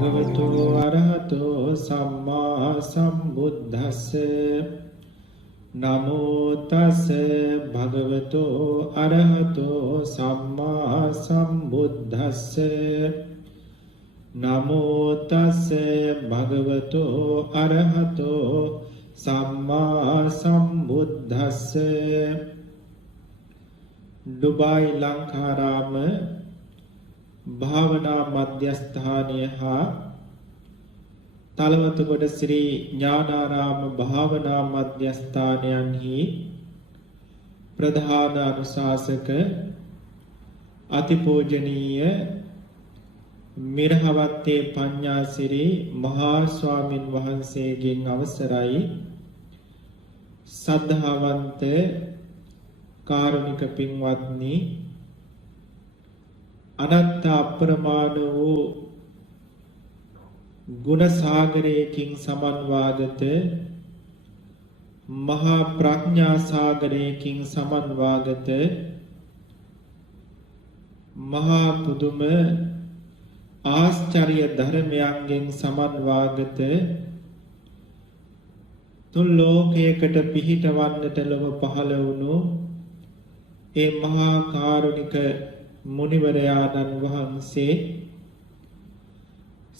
භගවතු අරහතෝ සම්මා සම්බුද්දස්ස නමෝ තස් භගවතු අරහතෝ සම්මා සම්බුද්දස්ස නමෝ තස් භගවතු අරහතෝ සම්මා සම්බුද්දස්ස ඩුබායි ලංකාරාම භාවනා මධ්‍යස්ථානය හා තලවතුගොඩ ශ්‍රී ඥානාරාම භාවනා මධ්‍යස්ථානයන්හි ප්‍රධාන අනුශාසක අතිපූජනීය මිරහවත්තේ පඤ්ඤාසිරි මහා ස්වාමින් වහන්සේගෙන් අවසරයි සද්ධාවන්ත කාරුණික පින්වත්නි අනන්ත අප්‍රමාණ වූ ගුණ සාගරයකින් සමන්වාගත මහා ප්‍රඥා සාගරයකින් සමන්වාගත මහා පුදුම ආශ්චර්ය ධර්මයන්ගෙන් සමන්වාගත තුන් ලෝකයකට පිහිටවන්නට ලොව පහළ වුණු ඒ මහා කාරුණික මුනිවරයාණන් වහන්සේ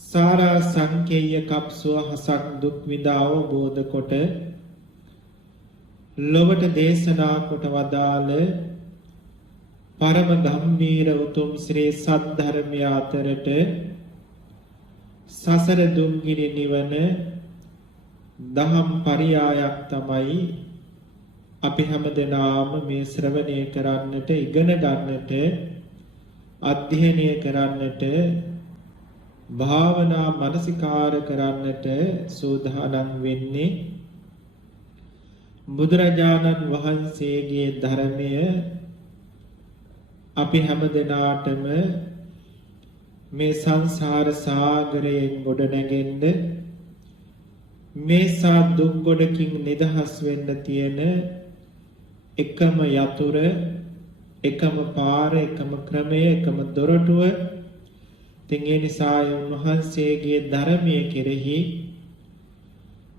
සාරා සංකේය කප්සුව හසක් දුක් විඳා අවබෝධ කොට ලොවට දේශනා කොට වදාළ පරම ගම්භීර උතුම් ශ්‍රී සද්ධර්මය අතරට සසර දුම්ගිරි නිවන දහම් පරියායක් තමයි අපි හැමදෙනාම මේ ශ්‍රවණය කරන්නට ඉගෙන ගන්නට අධ්‍යයනය කරන්නට භාවනා මනසිකාර කරන්නට සූදානම් වෙන්නේ බුදුරජාණන් වහන්සේගේ ධර්මය අපි හැමදෙනාටම මේ සංසාර සාගරයෙන් ගොඩ නැගෙන්න මේ සා දුක් ගොඩකින් නිදහස් වෙන්න තියෙන එකම යතුර එකම පාර එකම ක්‍රමය එකම දොරටුව තින් ඒ නිසා උන්වහන්සේගේ ධර්මයේ කෙරෙහි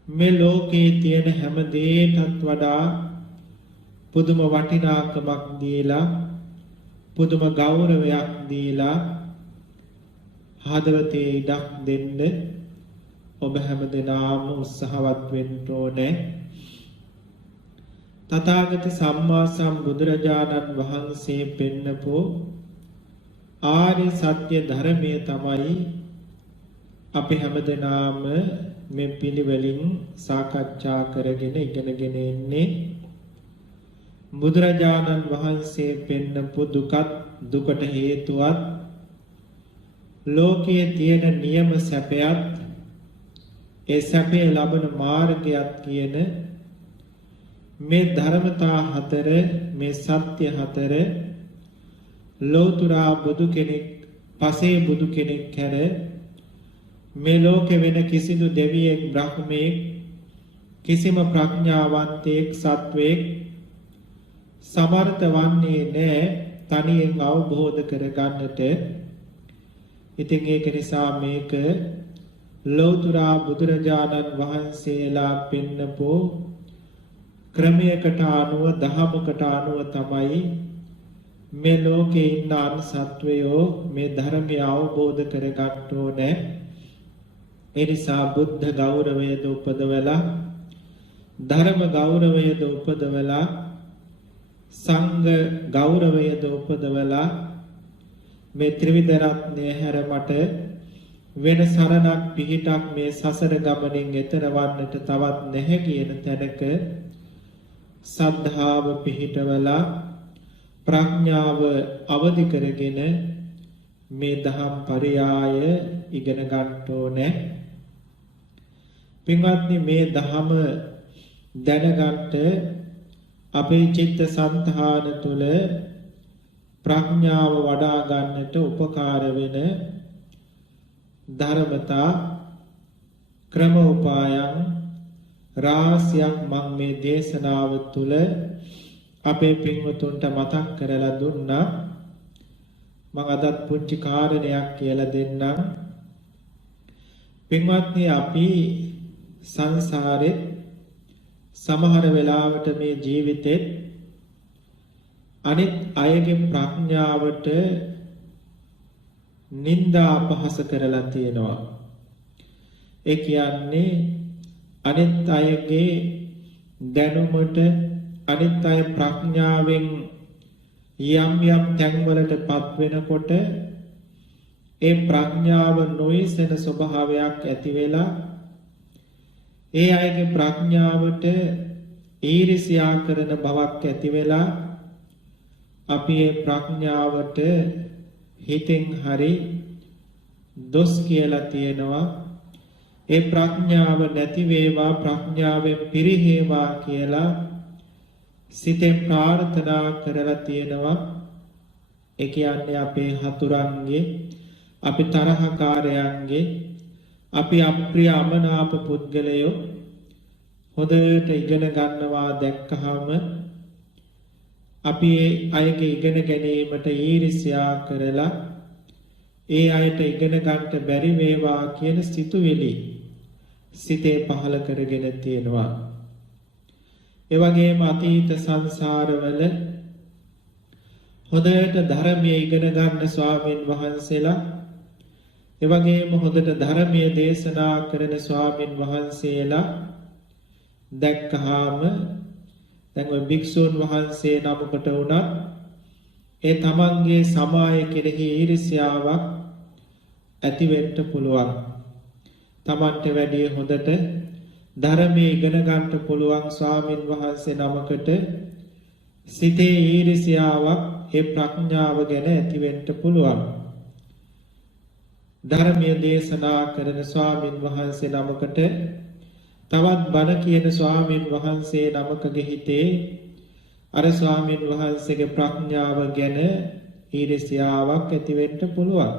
මේ ලෝකේ තියෙන හැම දෙයකටත් වඩා පුදුම වටිනාකමක් දීලා පුදුම ගෞරවයක් දීලා හදවතේ ඉඩක් දෙන්න ඔබ හැමදෙනාම උත්සාහවත් වෙන්න ඕනේ. තථාගත සම්මා සම්බුදුරජාණන් වහන්සේ පෙන්නපු ආර්ය සත්‍ය ධර්මයේ තමයි අපි හැමදෙනාම මේ පිළිවෙලින් සාකච්ඡා කරගෙන ඉගෙනගෙන ඉන්නේ. බුදුරජාණන් වහන්සේ පෙන්නපු දුකට හේතුවත් ලෝකයේ තියෙන නියම සැපයත් ඒ සැපේ ලබන මාර්ගයත් කියන මේ ධර්මතා හතර මේ සත්‍ය හතර ලෝතුරා බුදු කෙනෙක් පසේ බුදු කෙනෙක් කර මේ ලෝකෙ වෙන කිසිදු දෙවියෙක් බ්‍රහ්මයෙක් කිසිම ප්‍රඥාවන්තයෙක් සත්වයෙක් සමර්ථ වන්නේ නැහැ තනියෙන් අවබෝධ කරගන්නට. ඉතින් ඒක නිසා මේක ලෝතුරා බුදුරජාණන් වහන්සේලා පෙන්නපු ක්‍රමයකට අනුව දහමකට අනුව තමයි මේ ලෝකේ ඉන්න අන් සත්වයෝ මේ ධර්මය අවබෝධ කරගන්න ඕනේ. ඒ නිසා බුද්ධ ගෞරවයද උපදවලා ධර්ම ගෞරවයද උපදවලා සංඝ ගෞරවයද උපදවලා මේ ත්‍රිවිධ රත්නය හැර මට වෙන සරණක් පිහිටක් මේ සසර ගමනින් එතර වන්නට තවත් නැහැ කියන තැනක සද්ධාව පිහිටවලා ප්‍රඥාව අවදි කරගෙන මේ දහම් පරයාය ඉගෙන ගන්න ඕනේ. පින්වත්නි මේ දහම දැනගන්න අපේ චිත්ත සංතාන තුළ ප්‍රඥාව වඩා ගන්නට උපකාර වෙන ධර්මතා ක්‍රම උපායන් රාශියක් මම මේ දේශනාව තුළ අපේ පින්වතුන්ට මතක් කරලා දුන්නා. මම අදත් පුංචි කාරණයක් කියලා දෙන්නම්. පින්වත්නි අපි සංසාරේ සමහර වෙලාවට මේ ජීවිතෙත් අනිත් අයගේ ප්‍රඥාවට නිന്ദා අපහාස කරලා තියෙනවා. ඒ කියන්නේ අනිත් අයගේ දැනුමට අනිත් අය ප්‍රඥාවෙන් යම් යම් තැන්වලටපත් වෙනකොට ඒ ප්‍රඥාව නොයසන ස්වභාවයක් ඇති වෙලා ඒ අයගේ ප්‍රඥාවට ඊර්ෂ්‍යා කරන බවක් ඇති වෙලා අපි ඒ ප්‍රඥාවට හිතෙන් හරි දොස් කියලා තියෙනවා. ඒ ප්‍රඥාව නැති වේවා ප්‍රඥාවෙන් පිරිහේවා කියලා සිතෙන් ප්‍රාර්ථනා කරලා තියෙනවා. ඒ කියන්නේ අපේ හතුරන්ගේ අපි තරහකාරයන්ගේ අපි අප්‍රිය අමනාප පුද්ගලයෝ හොඳට ඉගෙන ගන්නවා දැක්කහම අපි ඒ අයගේ ඉගෙන ගැනීමට ඊර්ෂ්‍යා කරලා ඒ අයට ඉගෙන ගන්නට බැරි වේවා කියන සිතුවිලි සිතේ පහළ කරගෙන තියෙනවා. ඒ වගේම අතීත සංසාරවල හොඳට ධර්මයේ ඉගෙන ගන්න ස්වාමීන් වහන්සේලා ඒ වගේම හොඳට ධර්මයේ දේශනා කරන ස්වාමීන් වහන්සේලා දැක්කහම දැන් ඔය භික්ෂුන් වහන්සේ නමකට වුණත් ඒ තමන්ගේ සමාය කෙරෙහි ඊර්ෂ්‍යාවක් ඇති වෙන්න පුළුවන්. තමන්ට වැඩිය හොඳට ධර්මයේ ඉගෙන ගන්නට පුළුවන් ස්වාමීන් වහන්සේ නමකට සිතේ ඊර්ෂ්‍යාවක් ඒ ප්‍රඥාව ගැන ඇති වෙන්න පුළුවන්. ධර්මයේ දේශනා කරන ස්වාමීන් වහන්සේ නමකට තවත් බණ කියන ස්වාමීන් වහන්සේ නමකගේ හිතේ අර ස්වාමීන් වහන්සේගේ ප්‍රඥාව ගැන ඊර්ෂ්‍යාවක් ඇති වෙන්න පුළුවන්.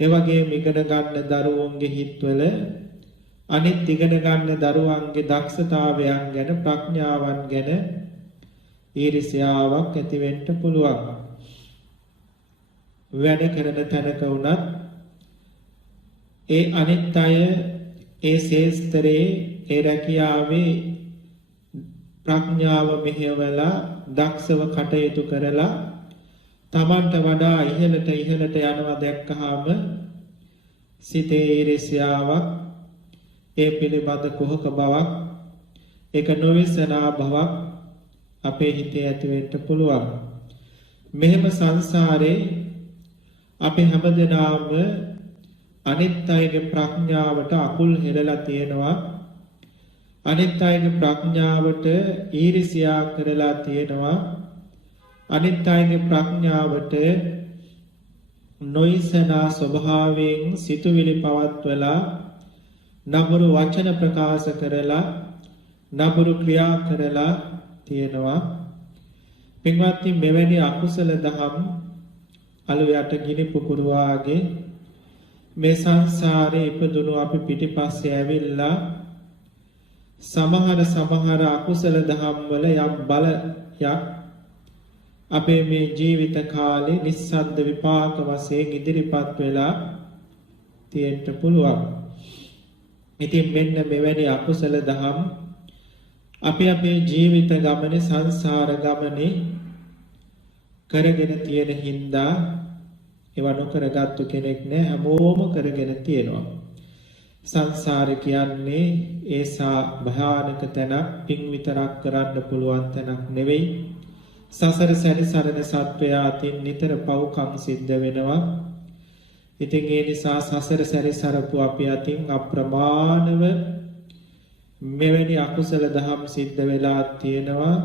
ඒ වගේම ඉගෙන ගන්න දරුවන්ගේ හිතවල අනිත් ඉගෙන ගන්න දරුවන්ගේ දක්ෂතාවයන් ගැන ප්‍රඥාවන් ගැන ඊර්ෂ්‍යාවක් ඇති වෙන්න පුළුවන්. වැඩ කරන තැනක වුණත් ඒ අනිත් අය ඒ ශේස්ත්‍රයේ ඒ රැකියාවේ ප්‍රඥාව මෙහෙवला දක්ෂව කටයුතු කරලා තමන්ට වඩා ඉහළට යනවා දැක්කහම සිතේ ඊර්ෂ්‍යාවක් ඒ පිළිබඳ කුහක බවක් ඒක නොවිසනා බවක් අපේ හිතේ ඇති වෙන්න පුළුවන්. මෙහෙම සංසාරේ අපි හැමදෙනාම අනිත් අයගේ ප්‍රඥාවට අකුල් හෙලලා තියෙනවා. අනිත් අයගේ ප්‍රඥාවට ඊර්ෂ්‍යා කරලා තියෙනවා. අනිත් අයගේ ප්‍රඥාවට නොයිසනා ස්වභාවයෙන් සිතුවිලි පවත්වලා නපුරු වචන ප්‍රකාශ කරලා නපුරු ක්‍රියා කරලා තියෙනවා. පින්වත්නි මෙවැනි අකුසල දහම් අලු යට ගිනි පුපුරු වාගේ මේ සංසාරේ ඉපදුණු අපි පිටිපස්සේ ඇවිල්ලා සමහර අකුසල දහම් වල යම් බලයක් අපේ මේ ජීවිත කාලේ නිස්සද්ද විපාක වශයෙන් ඉදිරිපත් වෙලා තියෙන්න පුළුවන්. ඉතින් මෙන්න මෙවැනි අකුසල දහම් අපි අපේ ජීවිත ගමනේ සංසාර ගමනේ කරගෙන තියෙන හින්දා ඒවා නොකරගත්තු කෙනෙක් නෑ. හැමෝම කරගෙන තියෙනවා. සංසාර කියන්නේ ඒසා භයානක තැනක්, පින් විතරක් කරන්න පුළුවන් තැනක් නෙවෙයි. සසර සැරිසරන සත්වයා අතින් නිතර පව්කම් සිද්ධ වෙනවා. ඉතින් ඒ නිසා සසර සැරිසරපු අපි අතින් අප්‍රමාණව මෙවැනි අකුසල දහම් සිද්ධ වෙලා තියෙනවා.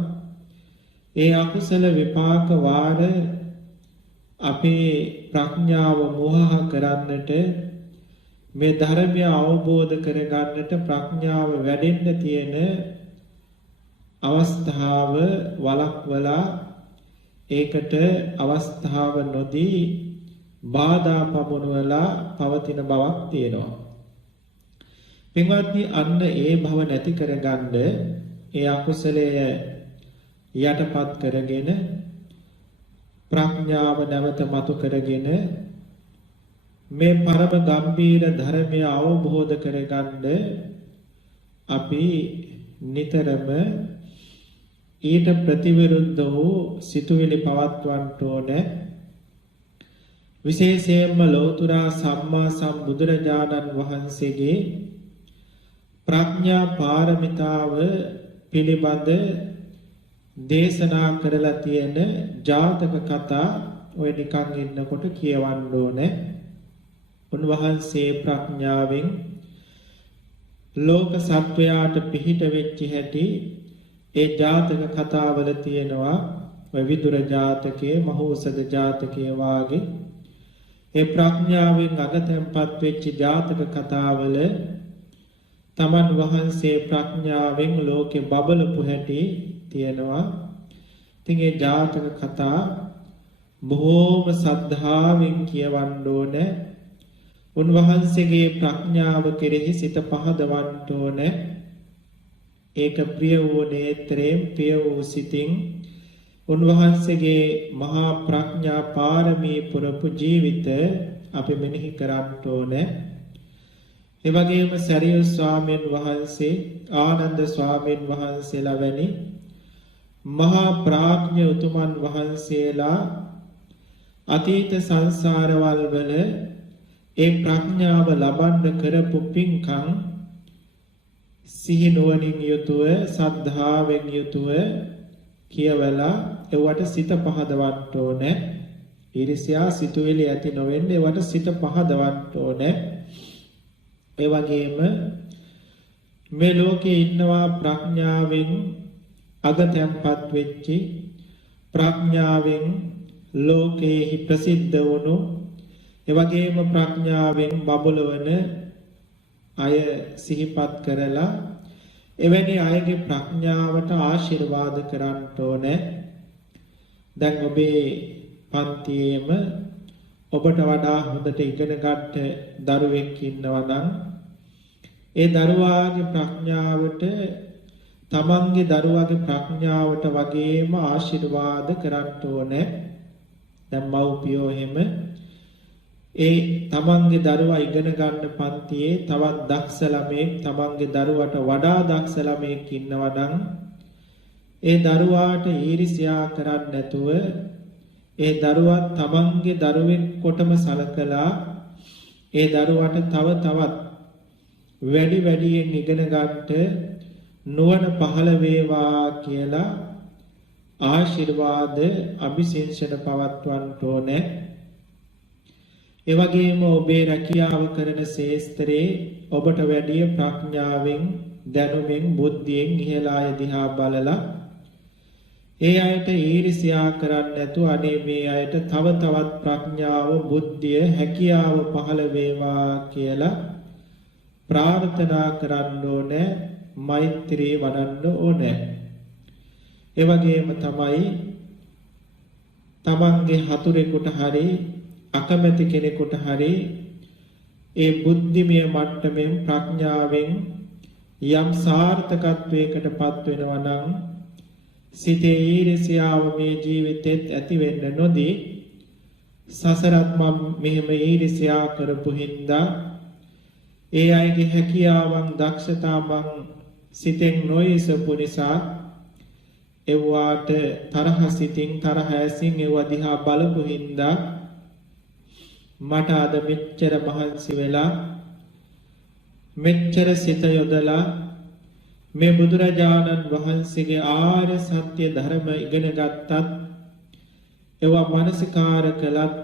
ඒ අකුසල විපාක වාර අපේ ප්‍රඥාව මෝහ කරන්නට මේ ධර්මය අවබෝධ කරගන්නට ප්‍රඥාව වැඩෙන්න තියෙන අවස්ථාව වළක්වලා ඒකට අවස්ථාව නොදී බාධා පමුණුවලා පවතින බවක් තියෙනවා. පින්වත්නි, අන්න ඒ භව නැති කරගන්න ඒ අකුසලය යටපත් කරගෙන ප්‍රඥාව නැවත මතු කරගෙන මේ පරම ගම්බීර ධර්මය අවබෝධ කරගන්න අපි නිතරම ඊට ප්‍රතිවිරුද්ධ වූ සිතුවිලි පවත්වන්නට ඕනේ. විශේෂයෙන්ම ලෞතර සම්මා සම්බුදුරජාණන් වහන්සේගේ ප්‍රඥා පාරමිතාව පිළිබඳ දේශනා කරලා තියෙන ජාතක කතා ඔය නිකන් ඉන්නකොට කියවන්න ඕනේ. උන්වහන්සේ ප්‍රඥාවෙන් ලෝක සත්වයාට පිහිට වෙච්ච හැටි ඒ ජාතක කතාවල තියෙනවා. ඔය විදුර ජාතකයේ, මහෞෂධ ජාතකයේ වාගේ ඒ ප්‍රඥාවෙන් අගතැන්පත් වෙච්ච ජාතක කතාවල තමන් වහන්සේ ප්‍රඥාවෙන් ලෝකේ බබලපු හැටි තියෙනවා. ඉතින් ඒ ජාතක කතා බොහෝම සද්ධාවෙන් කියවන්න ඕනේ. උන්වහන්සේගේ ප්‍රඥාව කෙරෙහි සිත පහදවන්න ඕනේ. ඒක ප්‍රිය වූ නේත්‍රයෙන්, ප්‍රිය වූ සිතින් උන්වහන්සේගේ මහා ප්‍රඥා පාරමී පුරපු ජීවිත අපි මෙනෙහි කරන්න ඕනේ. ඒ වගේම සරියුත් ස්වාමීන් වහන්සේ, ආනන්ද ස්වාමීන් වහන්සේලා වැනි මහා ප්‍රඥ උතුමන් වහන්සේලා අතීත සංසාරවල වල ඒ ප්‍රඥාව ලබන්න කරපු පින්කම් සිහි නුවණින් යුතුව, සද්ධාවෙන් යුතුව කියවලා ඒවට සිත පහදවන්න ඕනේ. ඊර්ෂ්‍යා සිතුවිලි ඇති නොවෙන්න ඒවට සිත පහදවන්න ඕනේ. ඒ වගේම මේ ලෝකේ ඉන්නවා ප්‍රඥාවෙන් අගතැන්පත් වෙච්චි, ප්‍රඥාවෙන් ලෝකේහි ප්‍රසිද්ධ වුණු, ඒ වගේම ප්‍රඥාවෙන් බබලවන අය සිහිපත් කරලා එවැනි අයගේ ප්‍රඥාවට ආශිර්වාද කරන්න ඕනේ. දැන් ඔබේ පන්තියේම ඔබට වඩා හොඳට ඉගෙන ගන්න දරුවෙක් ඉන්නවා නම් ඒ දරුවාගේ ප්‍රඥාවට තමන්ගේ දරුවාගේ ප්‍රඥාවට වගේම ආශිර්වාද කරන්න ඕනේ. දැන් මව්පියෝ එහෙම ඒ තමන්ගේ දරුවා ඉගෙන ගන්න පන්තියේ තවත් දක්ෂ ළමයෙක් තමන්ගේ දරුවට වඩා දක්ෂ ළමයෙක් ඉන්නවා නම් ඒ දරුවාට ඊර්ෂ්‍යා කරන්නේ නැතුව ඒ දරුවා තමන්ගේ දරුවෙක් කොටම සලකලා ඒ දරුවාට තව තවත් වැඩි වැඩියෙන් ඉගෙන ගන්නට නුවණ පහළ වේවා කියලා ආශිර්වාද අභිශංසන පවත්වන්න ඕනේ. ඒ වගේම ඔබේ රැකියාව කරන ශේස්ත්‍රයේ ඔබට වැඩි ප්‍රඥාවෙන්, දැනුමින්, බුද්ධියෙන් ඉහළ අය දිහා බලලා ඒ අයට ඊර්ෂ්‍යා කරන්නේ නැතුව අනේ මේ අයට තව තවත් ප්‍රඥාව, බුද්ධිය, හැකියාව පහළ වේවා කියලා ප්‍රාර්ථනා කරන්න ඕනේ. මෛත්‍රී වඩන්න ඕනේ. ඒ වගේම තමයි තමන්ගේ හතුරෙකුට හරි අකමැති කෙනෙකුට හරි ඒ බුද්ධිමය මට්ටමින් ප්‍රඥාවෙන් යම් සාර්ථකත්වයකට පත් වෙනවා නම් සිතේ ඊර්ෂ්‍යාව මේ ජීවිතෙත් ඇති වෙන්න නොදී සසරත් මම මෙහෙම ඊර්ෂ්‍යා කරපු හින්දා ඒ අයගේ හැකියාවන්, දක්ෂතාවන් සිතෙන් නොයසපු නිසා එව්වාට තරහ සිතින්, තරහ ඇසින් ඒවා දිහා බලපු හින්දා මට අද මෙච්චර මහන්සි වෙලා මෙච්චර සිත යොදලා මේ බුදුරජාණන් වහන්සේගේ ආර්ය සත්‍ය ධර්ම ඉගෙන ගත්තත් ඒවා මනසිකාර කළත්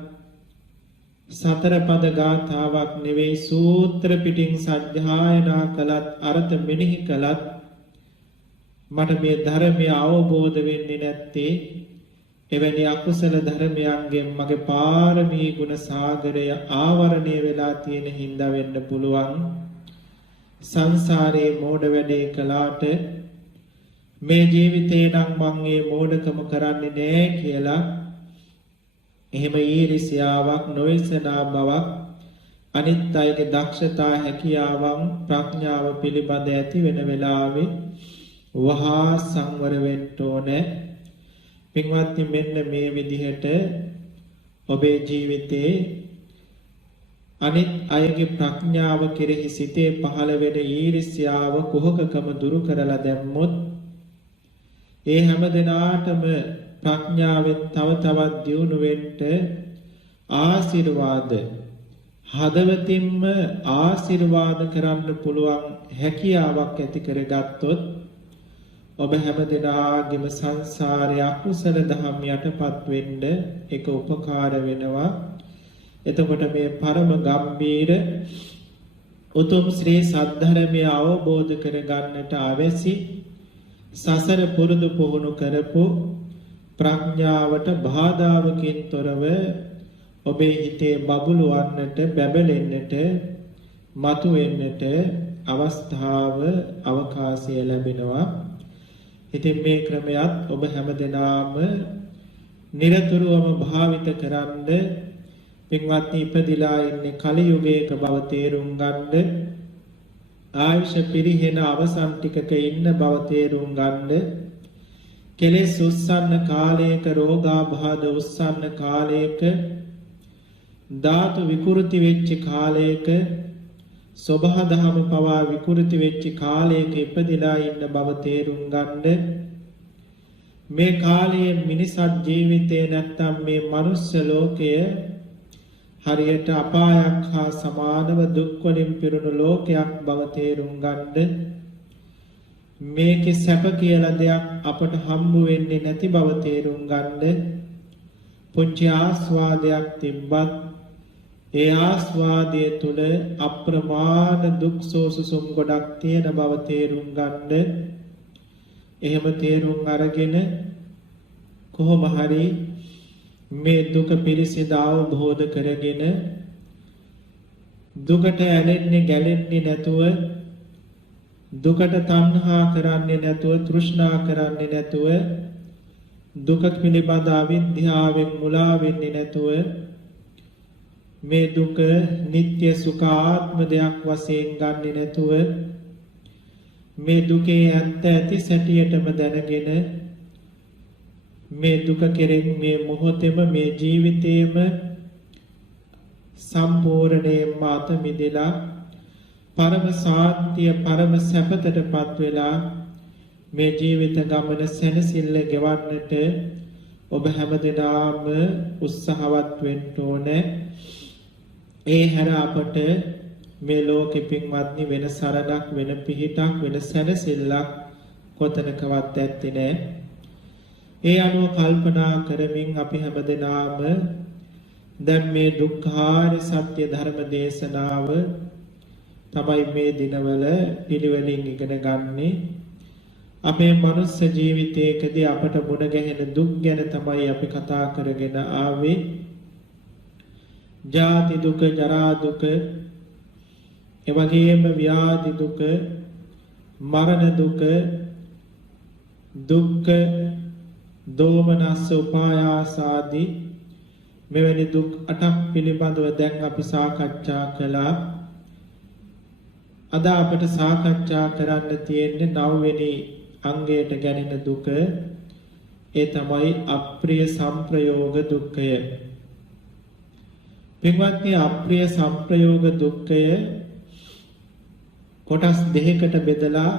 සතර පද ගාථාවක් නෙවෙයි සූත්‍ර පිටින් සජ්ජායනා කළත් අර්ථ මෙනෙහි කළත් මට මේ ධර්මය අවබෝධ වෙන්නේ නැත්තේ එවැනි අකුසල ධර්මයන්ගෙන් මගේ පාරමී ගුණ සාගරය ආවරණය වෙලා තියෙන හින්දා වෙන්න පුළුවන්. සංසාරේ මෝඩ වැඩේ කළාට මේ ජීවිතේ නම් මං මේ මෝඩකම කරන්නේ නෑ කියලා එහෙම ඊර්ෂ්‍යාවක් නොවිසනා බවක් අනිත් අයගේ දක්ෂතා හැකියාවන් ප්‍රඥාව පිළිබඳ ඇති වෙන වෙලාවේ වහා සංවර වෙන්න ඕනේ. පින්වත්නි මෙන්න මේ විදිහට ඔබේ ජීවිතේ අනිත් අයගේ ප්‍රඥාව කෙරෙහි සිතේ පහළ වෙන ඊර්ෂ්‍යාව කුහකකම දුරු කරලා දැම්මොත් ඒ හැම දිනාටම ප්‍රඥාවෙන් තව තවත් දියුණු වෙන්න ආශිර්වාද හදවතින්ම ආශිර්වාද කරන්න පුළුවන් හැකියාවක් ඇති කරගත්තොත් ඔබ හැම දිනාගේම සංසාරයේ අකුසල දහම් යටපත් වෙන්න ඒක උපකාර වෙනවා. එතකොට මේ පරම ගම්බීර උතුම් ශ්‍රී සද්ධර්මය අවබෝධ කරගන්නට අවැසි සසර පුරුදු පුහුණු කරපු ප්‍රඥාවට බාධාවකින් තොරව ඔබේ හිතේ බබළුවන්නට බැබලෙන්නට මතුවෙන්නට අවස්ථාව අවකාශය ලැබෙනවා. ඉතින් මේ ක්‍රමයක් ඔබ හැමදෙනාම නිරතුරුවම භාවිත කරන්ද පින්වත්නි ඉපදිලා ඉන්නේ කලි යුගයක බව තේරුම් ගන්න ආයුෂ පිරිහෙන අවසන් ටිකක ඉන්න බව තේරුම් ගන්න කෙලෙස් උස්සන්න කාලයක රෝගාබාධ උස්සන්න කාලයක ධාතු විකෘති වෙච්ච කාලයක සබහා දහම පවා විකෘති වෙච්ච කාලයක ඉපදිලා ඉන්න බව තේරුම් ගන්න මේ කාලයේ මිනිසත් ජීවිතේ නැත්තම් මේ මනුස්ස ලෝකය හරියට අපායක් හා සමානව දුක් වලින් පිරුණු ලෝකයක් බව තේරුම් ගන්න මේකේ සැප කියලා දෙයක් අපට හම්බ වෙන්නේ නැති බව තේරුම් ගන්න පුංචි ආස්වාදයක් තිබ්බත් ඒ ආස්වාදයේ තුල අප්‍රමාණ දුක් සෝසුසුම් ගොඩක් තියෙන බව තේරුම් ගන්න එහෙම තේරුම් අරගෙන කොහොම හරි මේ දුක පිළිසිඳ අවබෝධ කරගෙන දුකට ඇලෙන්නේ ගැලෙන්නේ නැතුව දුකට තණ්හා කරන්නේ නැතුව තෘෂ්ණා කරන්නේ නැතුව දුක පිළිබඳ අවිද්‍යාවෙන් මුලා වෙන්නේ නැතුව මේ දුක නিত্য සුඛ ආත්ම දෙයක් වශයෙන් ගන්නෙ නැතුව මේ දුකේ ඇත්ත ඇති සැටියටම දැනගෙන මේ දුක කෙරෙන් මේ මොහොතේම මේ ජීවිතේම සම්පූර්ණයෙන්ම අත මිදලා පරම සාන්තිය පරම සැපතටපත් වෙලා මේ ජීවිත ගමන සැනසෙල්ල ගෙවන්නට ඔබ හැමදෙනාම උත්සාහවත් වෙන්න ඕනේ. ඒ හැර අපට මේ ලෝකෙ පින්වත්නි වෙන සරණක් වෙන පිහිටක් වෙන සැනසෙල්ලක් කොතනකවත් ඇත්තේ නැහැ. ඒ අනුව කල්පනා කරමින් අපි හැමදෙනාම දැන් මේ දුක්ඛාර සත්‍ය ධර්ම දේශනාව තමයි මේ දිනවල පිළිවෙලින් ඉගෙන ගන්නේ. අපේ මනුස්ස ජීවිතයකදී අපට මුණ ගැහෙන දුක් ගැන තමයි අපි කතා කරගෙන ආවේ. ජාති දුක, ජරා දුක, එවැගේම ව්‍යාධි දුක, මරණ දුක, දුක්ඛ, දෝමනස්ස, උපායාස ආදී මෙවැනි දුක් 8ක් පිළිබඳව දැන් අපි සාකච්ඡා කළා. අද අපට සාකච්ඡා කරන්න තියෙන්නේ 9 වෙනි අංගයට ගැනෙන දුක. ඒ තමයි අප්‍රිය සංප්‍රයෝග දුක්ඛය. පින්වත්නි අප්‍රිය සංප්‍රයෝග දුක්ඛය කොටස් දෙකකට බෙදලා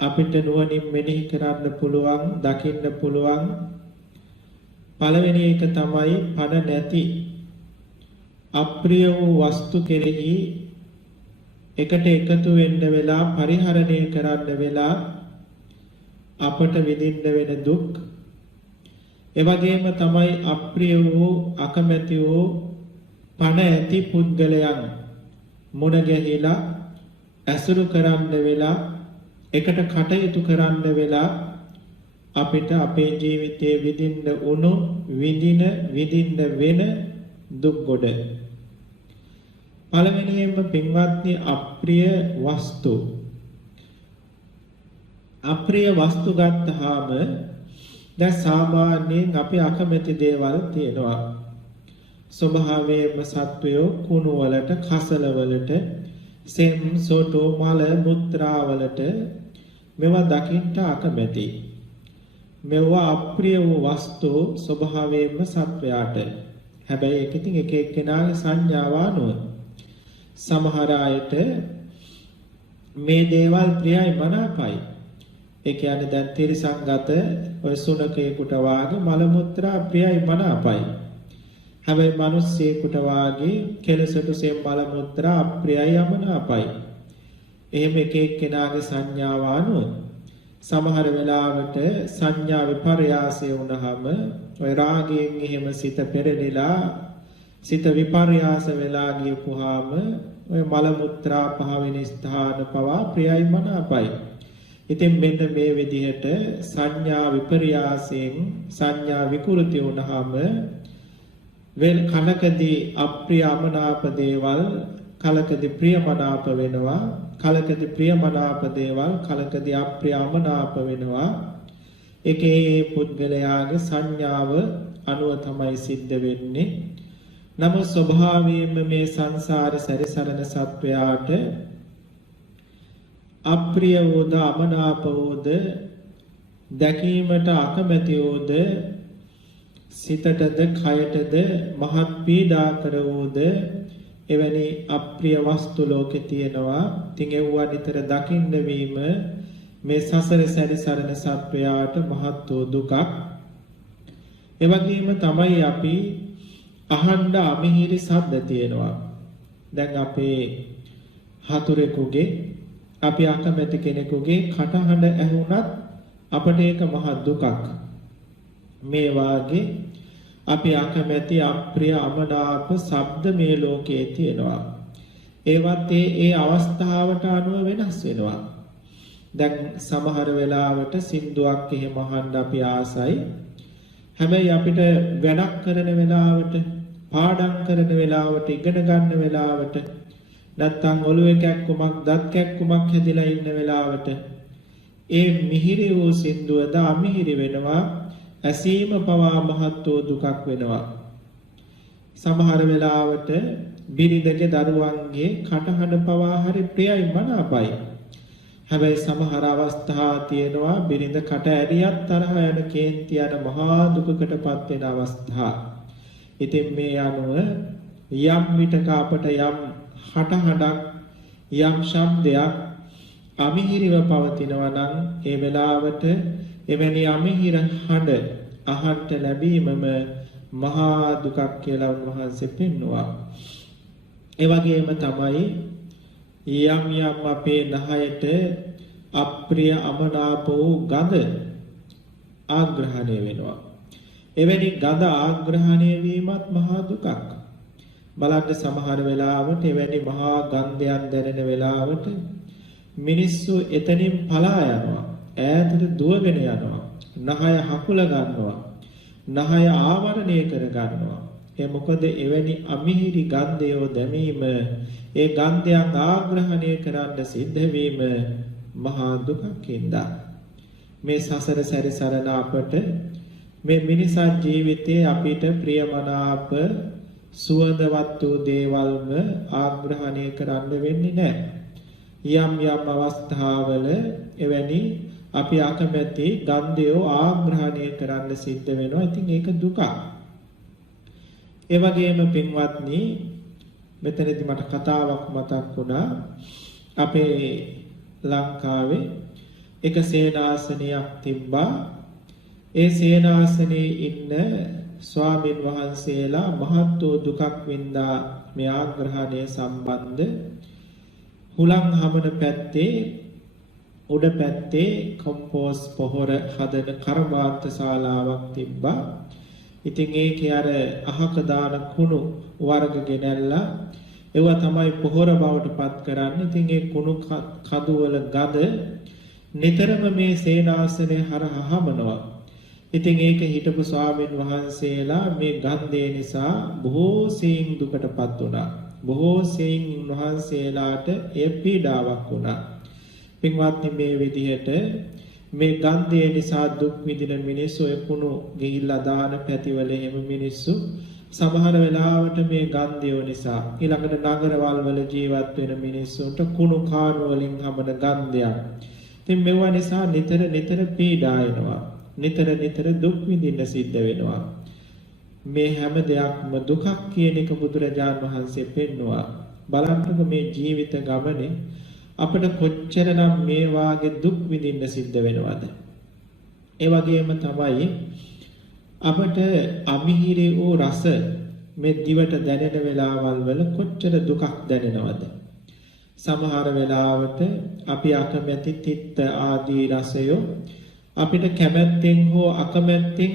අපිට නුවණින් මෙනෙහි කරන්න පුළුවන්, දකින්න පුළුවන්. පළවෙනි එක තමයි පණ නැති අප්‍රිය වූ වස්තු කෙරෙහි එකට එකතු වෙන්න වෙලා පරිහරණය කරන්න වෙලා අපට විඳින්න වෙන දුක්. ඒ වගේම තමයි අප්‍රිය වූ අකමැති වූ පණ ඇති පුද්ගලයන් මුණ ගැහිලා ඇසුරු කරන්න වෙලා එකට කටයුතු කරන්න වෙලා අපිට අපේ ජීවිතයේ විඳින්න උණු විඳින්න වෙන දුක් ගොඩ. පළවෙනියෙන්ම පින්වත්නි අප්‍රිය වස්තු ගත්තාම දැන් සාමාන්‍යයෙන් අපි අකමැති දේවල් තියෙනවා. ස්වභාවයෙන්ම සත්වයෝ කුණු වලට, කසල වලට, සෙම් සොටු මල මුත්‍රා වලට මේවා දකින්න අකමැති. මේවා අප්‍රිය වූ වස්තු ස්වභාවයෙන්ම සත්වයාට. හැබැයි ඒක ඉතින් එක එක්කෙනාගේ සංඥාව අනුව. සමහර අයට මේ දේවල් ප්‍රියයි මනාපයි. ඒ කියන්නේ දැන් තිරසංගත ඔය සුනකේකට වාගේ මල මුත්‍රා ප්‍රියයි මනාපයි. හැබැයි මිනිස්සෙකුට වාගේ කෙලසට සෙම් මල මුත්‍රා අප්‍රියයි අමනාපයි. එහෙම එක එක්කෙනාගේ සංඥාව අනුව සමහර වෙලාවට සංඥා විපර්යාසය වුණාම ඔය රාගයෙන් එහෙම සිත පෙරලිලා සිත විපර්යාස වෙලා ගියපුවාම ඔය මල මුත්‍රා පහ වෙන ස්ථාන පවා ප්‍රියයි මනාපයි. ඉතින් මෙන්න මේ විදිහට සංඥා විපර්යාසයෙන් සංඥා විකෘති වුණාම වෙන කලකදී අප්‍රිය අමනාප දේවල් කලකදී ප්‍රියමනාප වෙනවා. කලකදී ප්‍රියමනාප දේවල් කලකදී අප්‍රිය අමනාප වෙනවා. ඒකේ පුද්ගලයාගේ සංඥාව අනුව තමයි සිද්ධ වෙන්නේ. නමුත් ස්වභාවයෙන්ම මේ සංසාරේ සැරිසරන සත්වයාට අප්‍රිය වූද අමනාප වූද දැකීමට අකමැති වූද සිතටද කයටද මහත් පීඩා කර වූද එවැනි අප්‍රිය වස්තු ලෝකේ තියෙනවා. ඉතින් ඒවා නිතර දකින්න වීම මේ සසර සැරිසරන සත්වයාට මහත් වූ දුකක්. ඒ වගේම තමයි අපි අහන්න අමිහිරි ශබ්ද තියෙනවා. දැන් අපේ හතුරෙකුගේ අපි අකමැති කෙනෙකුගේ කටහඬ ඇහුණත් අපට ඒක මහත් දුකක්. මේ වාගේ අපි අකමැති අප්‍රිය අමනාප ශබ්ද මේ ලෝකයේ තියෙනවා. ඒවත් ඒ අවස්ථාවට අනුව වෙනස් වෙනවා. දැන් සමහර වෙලාවට සින්දුවක් එහෙම අහන්න අපි ආසයි. හැබැයි අපිට වැඩක් කරන වෙලාවට, පාඩම් කරන වෙලාවට, ඉගෙන ගන්න වෙලාවට, නැත්තම් ඔළුවේ කැක්කුමක්, දත් කැක්කුමක් හැදිලා ඉන්න වෙලාවට ඒ මිහිරි වූ සින්දුවද අමිහිරි වෙනවා. ඇසීම පවා මහත් වූ දුකක් වෙනවා. සමහර වෙලාවට බිරිඳගේ දරුවන්ගේ කටහඬ පවා හරි ප්‍රියයි මනාපයි. හැබැයි සමහර අවස්ථා තියෙනවා බිරිඳ කට ඇරියත් තරහ යන කේන්ති යන මහා දුකකටපත් වෙන අවස්ථා. ඉතින් මේ අනුව යම් විටක අපට යම් හටහඬක් යම් ශබ්දයක් අමිහිරිව පවතිනවා නම් ඒ වෙලාවට එවැනි අමිහිර හඬ අහන්න ලැබීමම මහා දුකක් කියලා උන්වහන්සේ පෙන්වුවා. ඒ වගේම තමයි යම් අපේ නහයට අප්‍රිය අමනාප වූ ගඳ ආග්‍රහණය වෙනවා. එවැනි ගඳ ආග්‍රහණය වීමත් මහා දුකක්. බලන්න සමහර වෙලාවට එවැනි මහා ගන්ධයන් දැනෙන වෙලාවට මිනිස්සු එතනින් පලා යනවා. ඈතට දුවගෙන යනවා. නහය හකුල ගන්නවා. නහය ආවරණය කර ගන්නවා. ඒ මොකද එවැනි අමිහිරි ගන්ධයෝ දැමීම ඒ ගන්ධයන් ආග්‍රහණය කරන්න සිද්ධ වීම මහා දුකකින්ද මේ සසර සැරිසරන අපට මේ මිනිසා ජීවිතයේ අපිට ප්‍රියමනාප සුවඳවත් වූ දේවල්ම ආග්‍රහණය කරන්න වෙන්නේ නැහැ. යම් අවස්ථාවල එවැනි අපි අකමැති ගන්ධයෝ ආග්‍රහණය කරන්න සිද්ධ වෙනවා. ඉතින් ඒක දුකක්. ඒ වගේම පින්වත්නි මෙතනදී මට කතාවක් මතක් වුණා. අපේ ලංකාවේ එක සේනාසනයක් තිබ්බා. ඒ සේනාසනයේ ඉන්න ස්වාමීන් වහන්සේලා මහත් වූ දුකක් වින්දා මේ ආග්‍රහණය සම්බන්ධ. හුලං හමන පැත්තේ උඩ පැත්තේ කොම්පෝස් පොහොර හදන කර්මාන්ත ශාලාවක් තිබ්බා. ඉතින් ඒකේ අර අහක දාන කුණු වර්ග ගෙනල්ලා ඒවා තමයි පොහොර බවට පත් කරන්නේ. ඉතින් ඒ කුණු කඳු වල ගඳ නිතරම මේ සේනාසනය හරහා හමනවා. ඉතින් ඒක හිටපු ස්වාමීන් වහන්සේලා මේ ගන්ධය නිසා බොහෝ සෙයින් දුකටපත් වුණා. බොහෝ සෙයින් වහන්සේලාට එය පීඩාවක් වුණා. පින්වත්නි මේ විදිහට මේ ගන්ධය නිසා දුක් විඳින මිනිස්සු ඔය කුණු ගිහිල්ලා දාන පැතිවල එහෙම මිනිස්සු සමහර වෙලාවට මේ ගන්ධය නිසා ඊළඟට නගරවල් වල ජීවත් වෙන මිනිස්සුන්ට කුණු කාණු වලින් හමන ගන්ධයක්. ඉතින් මේවා නිසා නිතර පීඩා එනවා. නිතර දුක් විඳින්න සිද්ධ වෙනවා. මේ හැම දෙයක්ම දුකක් කියන එක බුදුරජාණන් වහන්සේ පෙන්වුවා. බලන්නකො මේ ජීවිත ගමනේ අපිට කොච්චරනම් මේ වාගේ දුක් විඳින්න සිද්ධ වෙනවද? ඒ වගේම තමයි අපට අමිහිරි වූ රස මේ දිවට දැනෙන වෙලාවල් වල කොච්චර දුකක් දැනෙනවද? සමහර වෙලාවට අපි අකමැති තිත්ත ආදී රසය අපිට කැමැත්තෙන් හෝ අකමැත්තෙන්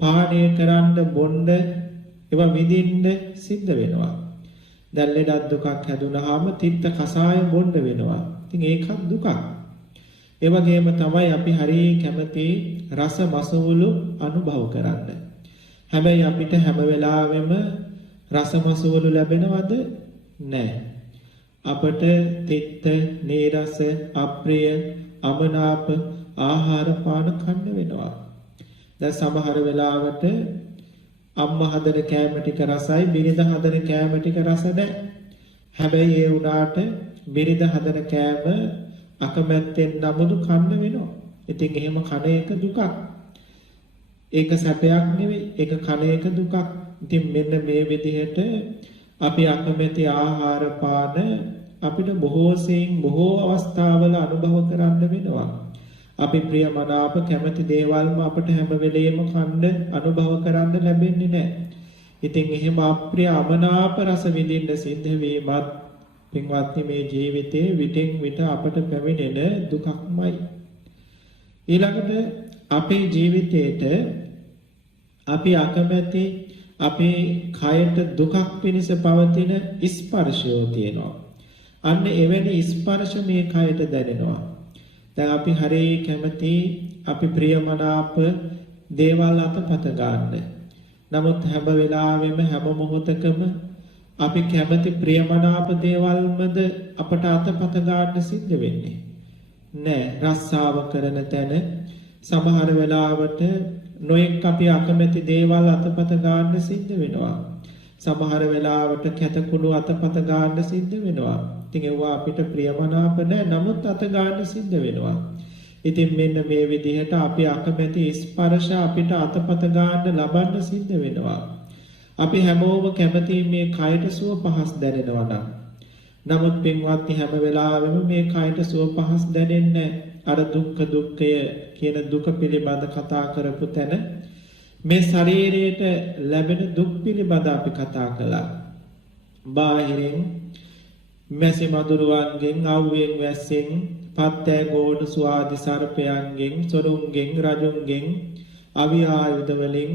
පානය කරන්න බොන්න ඒවා විඳින්න සිද්ධ වෙනවා. දැන් ලෙඩක් දුකක් හැදුනහම තිත්ත කසාය බොන්න වෙනවා. ඉතින් ඒකත් දුකක්. ඒ වගේම තමයි අපි හරිය කැමති රස මසවුලු අනුභව කරන්න. හැබැයි අපිට හැම වෙලාවෙම රස මසවුලු ලැබෙනවද? නැහැ. අපට තිත්ත, නීරස, අප්‍රිය, අමනාප ආහාර පාන කන්න වෙනවා. දැන් සමහර වෙලාවට අම්මා හදන කෑම ටික රසයි, බිරිඳ හදන කෑම ටික රස නැහැ. හැබැයි ඒ උනාට බිරිඳ හදන කෑම අකමැත්තෙන් නමුදු කන්න වෙනවා. ඉතින් එහෙම කන එක දුකක්. ඒක සැපයක් නෙවෙයි. ඒක කන එක දුකක්. ඉතින් මෙන්න මේ විදිහට අපි අකමැති ආහාර පාන අපිට බොහෝ සෙයින් බොහෝ අවස්ථාවල අනුභව කරන්න වෙනවා. අපි ප්‍රියමනාප කැමති දේවල්ම අපට හැම වෙලෙම කන්න අනුභව කරන්න ලැබෙන්නේ නැහැ. ඉතින් එහෙම අප්‍රිය අමනාප රස විඳින්න සිද්ධ වීමත් පින්වත්නි මේ ජීවිතේ විටින් විට අපට පැමිණෙන දුකක්මයි. ඊළඟට අපේ ජීවිතේට අපි අකමැති අපේ කයට දුකක් පිණිස පවතින ස්පර්ශය තියෙනවා. අන්න එවැනි ස්පර්ශ මේ කයට දැනෙනවා. දැන් අපි හරිය කැමති අපි ප්‍රියමනාප දේවල් අතපත ගන්න. නමුත් හැම වෙලාවෙම හැම මොහොතකම අපි කැමති ප්‍රියමනාප දේවල්මද අපට අතපත ගන්න සිද්ධ වෙන්නේ. නෑ රස්සාව කරන තැන සමහර වෙලාවට නොඑක් අපි අකමැති දේවල් අතපත ගන්න සිද්ධ වෙනවා. සමහර වෙලාවට කැතකුණු අතපත ගන්න සිද්ධ වෙනවා. ඉතින් ඒවා අපිට ප්‍රියමනාප නැහැ. නමුත් අත ගන්න සිද්ධ වෙනවා. ඉතින් මෙන්න මේ විදිහට අපි අකමැති ස්පර්ශ අපිට අතපත ගන්න ලබන්න සිද්ධ වෙනවා. අපි හැමෝම කැමති මේ කයට සුව පහස් දැනෙනවා නම්. නමුත් පින්වත්නි හැම වෙලාවෙම මේ කයට සුව පහස් දැනෙන්නේ අර දුක්ඛය කියන දුක පිළිබඳ කතා කරපු තැන මේ ශරීරයට ලැබෙන දුක් පිළිබඳ අපි කතා කළා. බාහිරින් මැසි මදුරුවන්ගෙන්, අවුවෙන් වැස්සෙන්, පත්තෑ ගෝඩ සුවාදි සර්පයන්ගෙන්, සොරුන්ගෙන්, රජුන්ගෙන්, අවි ආයුධ වලින්,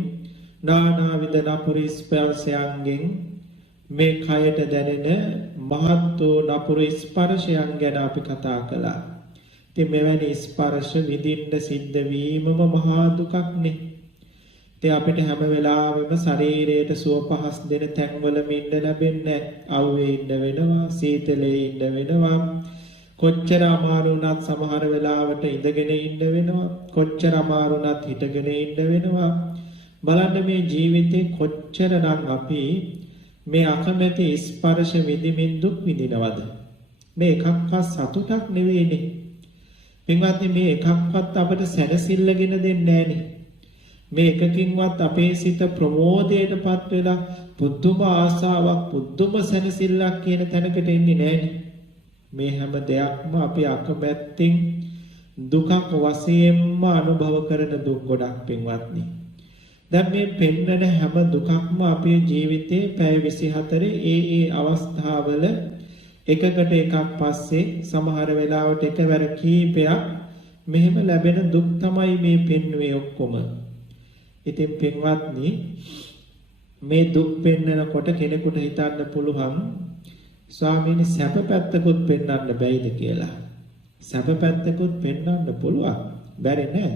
නානාවිද නපුරු ස්පර්ශයන්ගෙන් මේ කයට දැනෙන මහත් වූ නපුරු ස්පර්ශයන් ගැන අපි කතා කළා. ඉතින් මෙවැනි ස්පර්ශ විඳින්න සිද්ධ වීමම මහා දුකක්නේ. ඉතින් අපිට හැම වෙලාවෙම ශරීරයට සුව පහස් දෙන තැන්වලම ඉන්න ලැබෙන්නේ නැහැ. අවුවේ ඉන්න වෙනවා, සීතලේ ඉන්න වෙනවා. කොච්චර අමාරු වුණත් සමහර වෙලාවට ඉඳගෙන ඉන්න වෙනවා. කොච්චර අමාරු වුණත් හිටගෙන ඉන්න වෙනවා. බලන්න මේ ජීවිතේ කොච්චරනම් අපි මේ අකමැති ස්පර්ශ විඳින්මින් දුක් විඳිනවද? මේ එකක්වත් සතුටක් නෙවෙයිනේ. පින්වත්නි මේ එකක්වත් අපට සැනසෙල්ලගෙන දෙන්නේ නැහනේ. මේ එකකින්වත් අපේ සිත ප්‍රමෝදයටපත් වෙලා පුදුම ආසාවක් පුදුම සැනසෙල්ලක් කියන තැනකට එන්නේ නැහනේ. මේ හැම දෙයක්ම අපි අකමැත්තෙන් දුකක් වශයෙන්ම අනුභව කරන දුක් ගොඩක් පින්වත්නි. දැන් මේ පෙන්නන හැම දුකක්ම අපේ ජීවිතේ පැය 24 ඒ අවස්ථාවල එකකට එකක් පස්සේ සමහර වෙලාවට එකවර කීපයක් මෙහෙම ලැබෙන දුක් තමයි මේ පෙන්වුවේ ඔක්කොම. ඉතින් පින්වත්නි මේ දුක් පෙන්නනකොට කෙනෙකුට හිතන්න පුළුවන් ස්වාමීනි සැප පැත්තකුත් පෙන්වන්න බැයිද කියලා. සැප පැත්තකුත් පෙන්වන්න පුළුවන්. බැරි නෑ.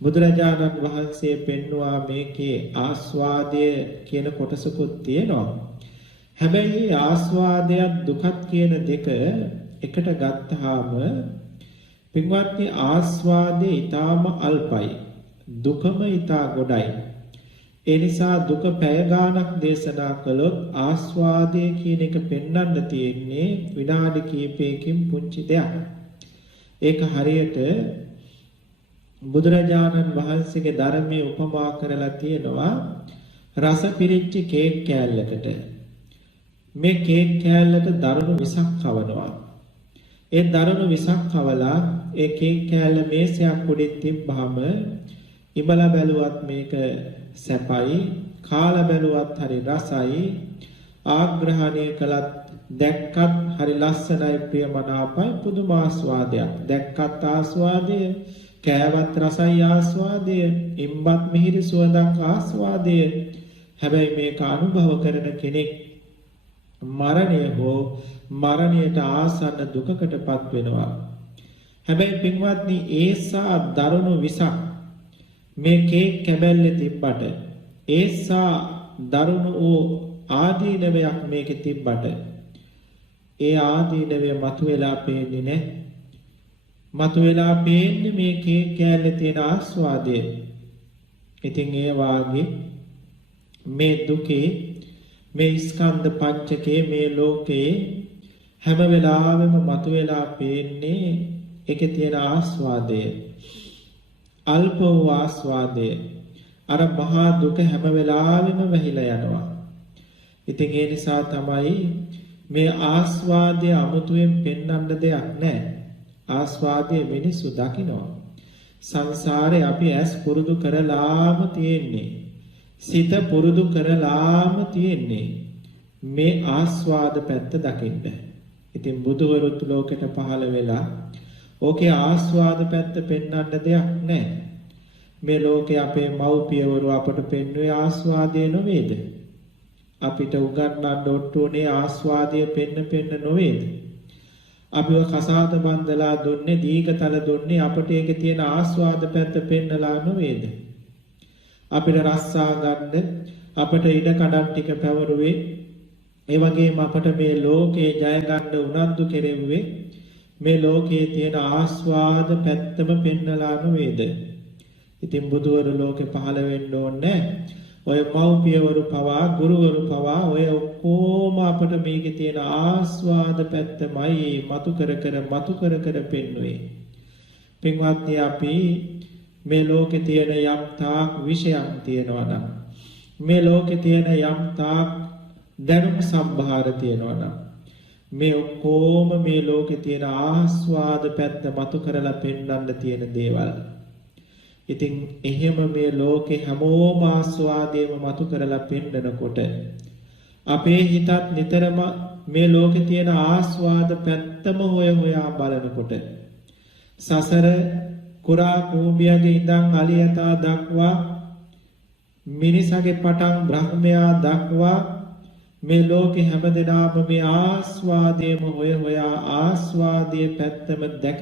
බුදුරජාණන් වහන්සේ පෙන්වුවා මේකේ ආස්වාදය කියන කොටසකුත් තියෙනවා. හැබැයි ආස්වාදයත් දුකත් කියන දෙක එකට ගත්තාම පින්වත්නි ආස්වාදේ ඊටාම අල්පයි. දුකම ඊටා ගොඩයි. ඒ නිසා දුක පැය ගාණක් දේශනා කළොත් ආස්වාදයේ කියන එක පෙන්වන්න තියෙන්නේ විනාඩි කිහිපයකින් පුංචි දෙයක්. ඒක හරියට බුදුරජාණන් වහන්සේගේ ධර්මයේ උපමා කරලා තියෙනවා රස පිරිච්ච කේක් කෑල්ලකට. මේ කේක් කෑල්ලට දරුණු විසක් කවනවා. ඒ දරුණු විසක් කවලා ඒ කේක් කෑල්ල මේසයක් උඩින් තිබ්බහම ඉබලා බැලුවත් මේක සැපයි, කාලා බැලුවත් හරි රසයි, ආග්‍රහණය කළත් දැක්කත් හරි ලස්සනයි, ප්‍රියමනාපයි, පුදුම ආස්වාදයක්. දැක්කත් ආස්වාදය, කෑවත් රසයි ආස්වාදය, ඉම්බත් මිහිරි සුවඳක් ආස්වාදය. හැබැයි මේක අනුභව කරන කෙනෙක් මරණය හෝ මරණයට ආසන්න දුකකටපත් වෙනවා. හැබැයි පින්වත්නි ඒසා දරුණු විසක් මේ කේක් කැබැල්ලේ තිබ්බට ඒසා දරුණු වූ ආදීනවයක් මේකේ තිබ්බට ඒ ආදීනවය මතුවලා පේන්නේ නැහැ. මතුවලා පේන්නේ මේ කේක් කෑල්ලේ තියෙන ආස්වාදය. ඉතින් ඒ වාගේ මේ දුකේ මේ ස්කන්ධ පංචකයේ මේ ලෝකේ හැම වෙලාවෙම මතුවලා පේන්නේ ඒකේ තියෙන ආස්වාදය. අල්ප වූ ආස්වාදය. අර මහා දුක හැම වෙලාවෙම වැහිලා යනවා. ඉතින් ඒ නිසා තමයි මේ ආස්වාදය අමුතුවෙන් පෙන්වන්න දෙයක් නැහැ. ආස්වාදයේ මිනිස්සු දකිනවා. සංසාරේ අපි ඇස් පුරුදු කරලාම තියෙන්නේ. සිත පුරුදු කරලාම තියෙන්නේ මේ ආස්වාද පැත්ත දකින්න. ඉතින් බුදුවරුත් ලෝකෙට පහළ වෙලා ඕකේ ආස්වාද පැත්ත පෙන්වන්න දෙයක් නැහැ. මේ ලෝකේ අපේ මව්පියවරු අපට පෙන්වුවේ ආස්වාදය නොවේද? අපිට උගන්වන්න ඔට්ටුනේ ආස්වාදය පෙන්න නොවේද? අපිව කසාද බන්දලා දුන්නේ, දීගතල දුන්නේ අපට ඒකේ තියෙන ආස්වාද පැත්ත පෙන්නලා නොවේද? අපිට රස්සා ගන්න අපට ඉඩ කඩන් ටික පැවරුවේ, ඒ වගේම අපට මේ ලෝකේ ජය ගන්න උනන්දු කෙරෙව්වේ මේ ලෝකයේ තියෙන ආස්වාද පැත්තම පෙන්නලා නොවේද? ඉතින් බුදුවරු ලෝකේ පහළ වෙන්න ඕනේ. ඔය මව්පියවරු පවා, ගුරුවරු පවා ඔය ඔක්කොම අපට මේකේ තියෙන ආස්වාද පැත්තමයි මතු කර කර පෙන්වුවේ. පින්වත්නි අපි මේ ලෝකේ තියෙන යම් තාක් විෂයන් තියෙනවා නම්, මේ ලෝකේ තියෙන යම් තාක් දැනුම් සම්භාර තියෙනවා නම්, මේ ඔක්කොම මේ ලෝකේ තියෙන ආස්වාද පැත්ත මතු කරලා පෙන්වන්න තියෙන දේවල්. ඉතින් එහෙම මේ ලෝකේ හැමෝම ආස්වාදයම මතු කරලා පෙන්නනකොට අපේ හිතත් නිතරම මේ ලෝකේ තියෙන ආස්වාද පැත්තම හොයා බලනකොට සසර කුරා කූඹියගේ ඉඳන් අලියතා දක්වා මිනිසගේ පටන් බ්‍රහ්මයා දක්වා මේ ලෝකේ හැමදෙනාම මේ ආස්වාදයේම හොයා ආස්වාදයේ පැත්තම දැක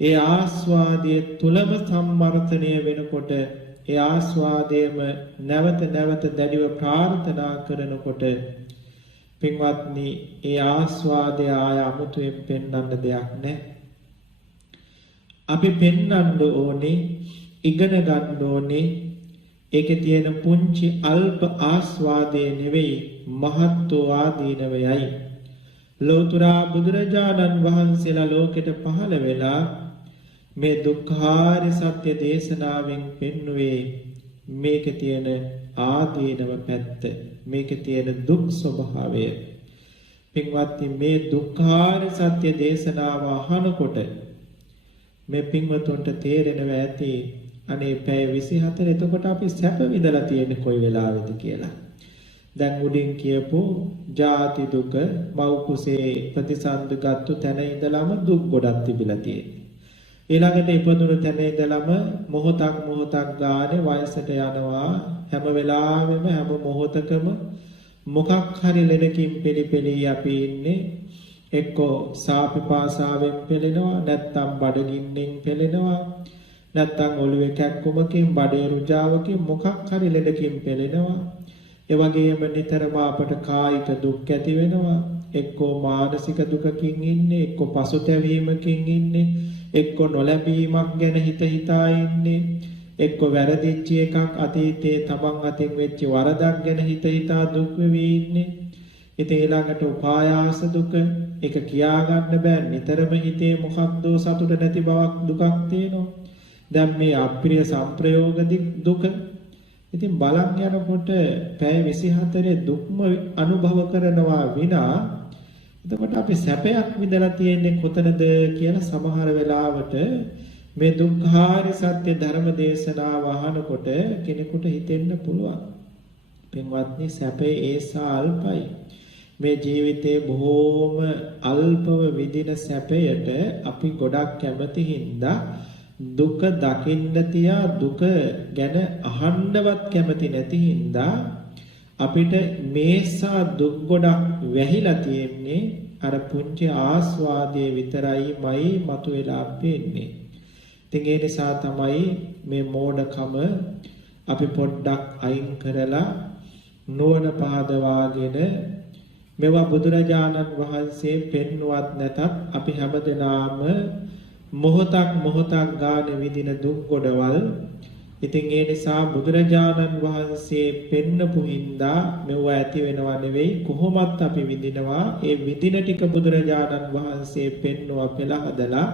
ඒ ආස්වාදයේ තුලම සම්මර්ථනය වෙනකොට ඒ ආස්වාදයේම නැවත දැඩිව ප්‍රාර්ථනා කරනකොට පින්වත්නි ඒ ආස්වාදය ආය අමුතුවෙන් පෙන්වන්න දෙයක් නැහැ. අපි පෙන්වන්න ඕනේ, ඉගෙන ගන්න ඕනේ ඒකේ තියෙන පුංචි අල්ප ආස්වාදයේ නෙවෙයි මහත් ආදීනවයයි. ලෝතර බුදුරජාණන් වහන්සේලා ලෝකෙට පහළ වෙලා මේ දුක්ඛාරය සත්‍ය දේශනාවෙන් පෙන්වුවේ මේකේ තියෙන ආදීනව පැත්ත, මේකේ තියෙන දුක් ස්වභාවය. පින්වත්නි මේ දුක්ඛාරය සත්‍ය දේශනාව අහනකොට මේ පින්වතුන්ට තේරෙනවා ඇති අනේ පැය 24 එතකොට අපි සැප විඳලා තියෙන්නේ කොයි වෙලාවෙද කියලා. දැන් උඩින් කියපු ජාති දුක මව් කුසේ ප්‍රතිසන්දගත්තු තැන ඉඳලම දුක් ගොඩක් තිබිලා තියෙනවා. ඊළඟට ඉපදුණු තැන ඉඳලම මොහොතක් ගානේ වයසට යනවා. හැම වෙලාවෙම හැම මොහොතකම මොකක් හරි ලෙඩකින් පිළිපෙළී අපි ඉන්නේ. එක්කෝ සාපිපාසාවෙන් පෙළෙනවා, නැත්නම් බඩගින්නෙන් පෙළෙනවා, නැත්නම් ඔළුවේ කැක්කුමකින්, බඩේ රුජාවකින් මොකක් හරි ලෙඩකින් පෙළෙනවා. ඒ වගේම නිතරම අපට කායික දුක් ඇති වෙනවා. එක්කෝ මානසික දුකකින් ඉන්නේ, එක්කෝ පසුතැවීමකින් ඉන්නේ, එක්කෝ නොලැබීමක් ගැන හිතා ඉන්නේ, එක්කෝ වැරදිච්ච එකක් අතීතයේ තමන් අතින් වෙච්ච වරදක් ගැන හිතා දුක් වෙවි ඉන්නේ. ඉතින් ඊළඟට උපායාස දුක, ඒක කියා ගන්න බෑ. නිතරම හිතේ මොකක්ද සතුට නැති බවක් දුකක් තියෙනවා. දැන් මේ අප්‍රිය සංප්‍රයෝග දුක. ඉතින් බලන් යනකොට පැය 24 දුක්ම අනුභව කරනවා විනා එතකොට අපි සැපයක් විඳලා තියෙන්නේ කොතනද කියලා සමහර වෙලාවට මේ දුක්ඛාරි සත්‍ය ධර්ම දේශනාව අහනකොට කෙනෙකුට හිතෙන්න පුළුවන්. පින්වත්නි, සැපේ ඒසා අල්පයි. මේ ජීවිතේ බොහෝම අල්පව විඳින සැපයට අපි ගොඩක් කැමති හින්දා දුක දකින්න තියා දුක ගැන අහන්නවත් කැමති නැති හින්දා අපිට මේසා දුක් ගොඩක් වැහිලා තියෙන්නේ අර පුංචි ආස්වාදයේ විතරයිමයි මතුවලා පේන්නේ. ඉතින් ඒ නිසා තමයි මේ මෝඩකම අපි පොඩ්ඩක් අයින් කරලා නුවණ පහදවාගෙන මේවා බුදුරජාණන් වහන්සේ පෙන්වුවත් නැතත් අපි හැමදෙනාම මොහොතක් ගානේ විඳින දුක් ගොඩවල්. ඉතින් ඒ නිසා බුදුරජාණන් වහන්සේ පෙන්නපු හින්දා මෙවුවා ඇති වෙනවා නෙවෙයි, කොහොමත් අපි විඳිනවා. ඒ විඳින ටික බුදුරජාණන් වහන්සේ පෙන්වුවා පෙළ හදලා.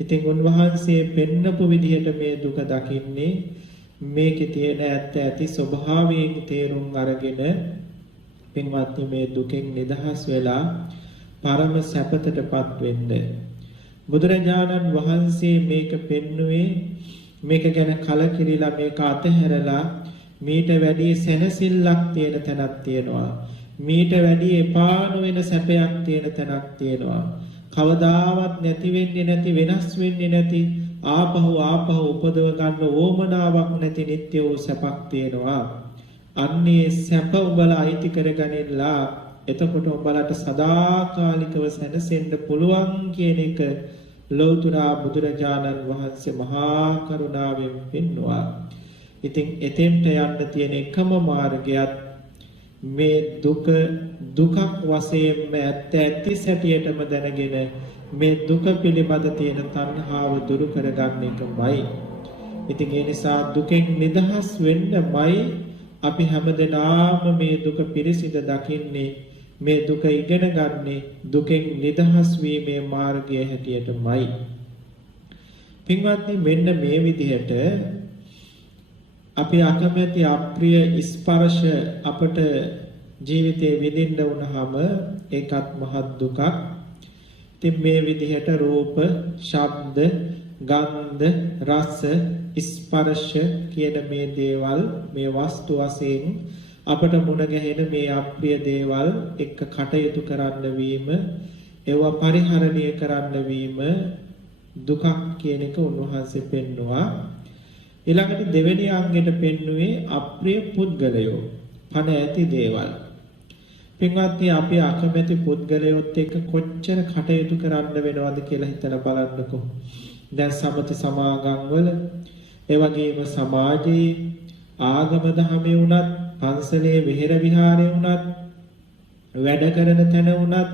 ඉතින් උන්වහන්සේ පෙන්නපු විදිහට මේ දුක දකින්නේ මේකේ තියෙන ඇත්ත ඇති ස්වභාවයෙන් තේරුම් අරගෙන පින්වත්නි මේ දුකෙන් නිදහස් වෙලා පරම සැපතටපත් වෙන්න. බුදුරජාණන් වහන්සේ මේක පෙන්වුවේ මේක ගැන කලකිරිලා මේක අතහැරලා මීට වැඩි සැනසෙල්ලක් තියෙන තැනක් තියෙනවා. මීට වැඩි එපා නොවන සැපයක් තියෙන තැනක් තියෙනවා. කවදාවත් නැති වෙන්නේ නැති, වෙනස් වෙන්නේ නැති, ආපහු උපදව ගන්න ඕමනාවක් නැති නිත්‍ය වූ සැපක් තියෙනවා. අන්නේ සැප උඹලා අයිති කරගනින්නලා එතකොට උඹලට සදාකාලිකව සැනසෙන්න පුළුවන් කියන එක ලෞතර බුදුරජාණන් වහන්සේ මහා කරුණාවෙන් පෙන්වුවා. ඉතින් එතෙන්ට යන්න තියෙන එකම මාර්ගයත් මේ දුකක් වශයෙන්ම ඇත්ත සැටියටම දැනගෙන මේ දුක පිළිබඳ තියෙන තණ්හාව දුරු කරගන්න එකමයි. ඉතින් ඒ නිසා දුකෙන් නිදහස් වෙන්නමයි අපි හැමදෙනාම මේ දුක පිරිසිඳ දකින්නේ, මේ දුක ඉගෙන ගන්නේ දුකෙන් නිදහස් වීමේ මාර්ගය හැටියටමයි. පින්වත්නි, මෙන්න මේ විදිහට අපි අකමැති අප්‍රිය ස්පර්ශ අපට ජීවිතේ විඳින්න වුණාම ඒකත් මහත් දුකක්. ඉතින් මේ විදිහට රූප, ශබ්ද, ගන්ධ, රස, ස්පර්ශ කියන මේ දේවල්, මේ වස්තු වශයෙන් අපට මුණ ගැහෙන මේ අප්‍රිය දේවල් එක්ක කටයුතු කරන්න වීම, ඒවා පරිහරණය කරන්න වීම දුකක් කියන එක උන්වහන්සේ පෙන්නවා. ඊළඟට දෙවෙනි අංගෙට පෙන්වුවේ අප්‍රිය පුද්ගලයෝ, පණ ඇති දේවල්. පින්වත්නි, අපි අකමැති පුද්ගලයොත් එක්ක කොච්චර කටයුතු කරන්න වෙනවද කියලා හිතලා බලන්නකෝ. දැන් සමථ සමාගම් වල, ඒ වගේම සමාජයේ, ආගම දහමේ වුණත්, පන්සලේ විහෙර විහාරේ වුණත්, වැඩ කරන තැන වුණත්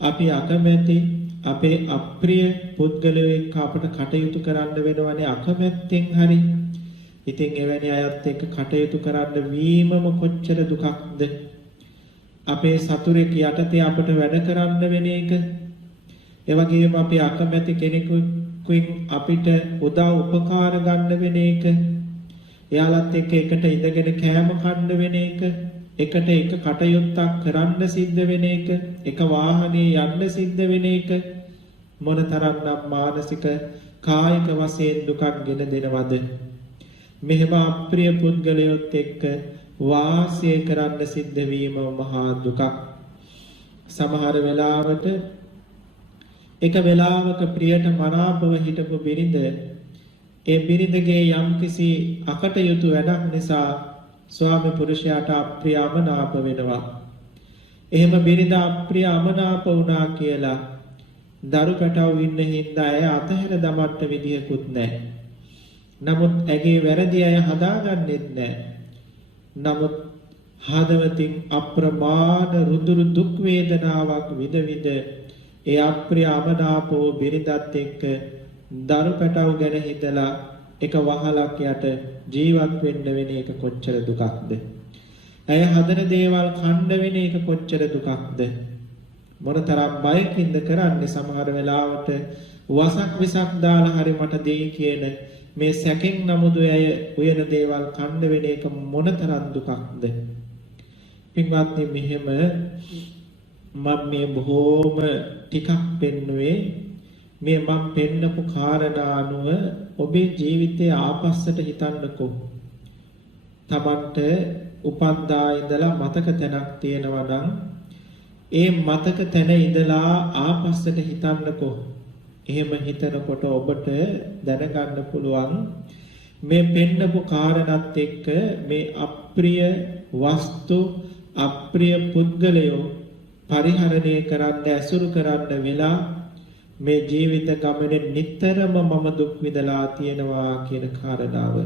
අපි අකමැති අපේ අප්‍රිය පුද්ගලයෝ එක්ක අපට කටයුතු කරන්න වෙනවනේ, අකමැත්තෙන් හරි. ඉතින් එවැනි අයත් එක්ක කටයුතු කරන්න වීමම කොච්චර දුකක්ද. අපේ සතුරෙක් යටතේ අපට වැඩ කරන්න වෙන එක. ඒ වගේම අපි අකමැති කෙනෙකුෙන් අපිට උදව් උපකාර ගන්න වෙන එක. එයාලත් එක්ක එකට ඉඳගෙන කෑම කන්න වෙන එක. එකට එක කටයුත්තක් කරන්න සිද්ධ වෙන එක. එක වාහනේ යන්න සිද්ධ වෙන එක. මොනතරම්නම් මානසික කායික වශයෙන් දුකක් ගෙන දෙනවද. මෙහෙම අප්‍රිය පුද්ගලයොත් එක්ක වාසය කරන්න සිද්ධ වීම මහා දුකක්. සමහර වෙලාවට එක වෙලාවක ප්‍රියට මනාපව හිටපු බිරිඳ, ඒ බිරිඳගේ යම්කිසි අකටයුතු වැඩක් නිසා ස්වාමි පුරුෂයාට අප්‍රියමනාප වෙනවා. එහෙම බිරිඳ අප්‍රිය අමනාප වුණා කියලා දරු පැටව ඉන්න හින්දා ඇය අතහැර දමන්න විදියකුත් නැහැ. නමුත් ඇගේ වැරදි අය හදාගන්නෙත් නැහැ. නමුත් හදවතින් අප්‍රමාණ රුදුරු දුක් වේදනාවක් විඳ විඳ ඒ අප්‍රිය අමනාපෝ බිරිඳත් එක්ක දරු පැටව ගැන හිතලා එක වහලක් යට ජීවත් වෙන්න වෙන එක කොච්චර දුකක්ද? ඇය හදන දේවල් කන්න වෙන එක කොච්චර දුකක්ද? මොනතරම් බයකින්ද කරන්නේ? සමහර වෙලාවට වසක් විසක් දාලා හරි මට දෙයි කියන මේ සැකෙන් නමුදු ඇය උයන දේවල් කන්න වෙන එක මොනතරම් දුකක්ද? පින්වත්නි, මෙහෙම මම මේ බොහෝම ටිකක් පෙන්නුවේ මේ මම පෙන්නපු කාරණා අනුව ඔබේ ජීවිතයේ ආපස්සට හිතන්නකෝ. තමන්ට උපන්දා ඉඳලා මතක තැනක් තියෙනවා නම් ඒ මතක තැන ඉඳලා ආපස්සට හිතන්නකෝ. එහෙම හිතනකොට ඔබට දැනගන්න පුළුවන් මේ පෙන්නපු කාරණාත් එක්ක මේ අප්‍රිය වස්තු අප්‍රිය පුද්ගලයෝ පරිහරණය කරන්න ඇසුරු කරන්න වෙලා මේ ජීවිත ගමනේ නිතරම මම දුක් විඳලා තියෙනවා කියන කාරණාව.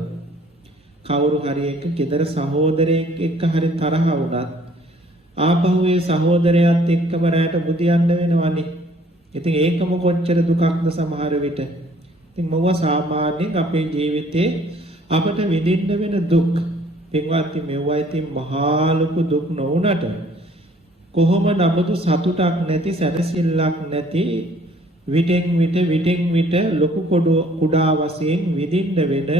කවුරු හරි එක්ක ගෙදර සහෝදරයෙක් එක්ක හරි තරහ වුණත් ආපහු ඒ සහෝදරයාත් එක්කම රැට බුදියන්න වෙනවනේ. ඉතින් ඒකම කොච්චර දුකක්ද සමහර විට. ඉතින් මොව සාමාන්‍යයෙන් අපේ ජීවිතේ අපට විඳින්න වෙන දුක්. පින්වත්නි, මෙවුවා ඉතින් මහා ලොකු දුක් නොවුනට කොහොම නමුදු සතුටක් නැති සැනසෙල්ලක් නැති විටෙන් විට ලොකු කුඩා වශයෙන් විඳින්න වෙන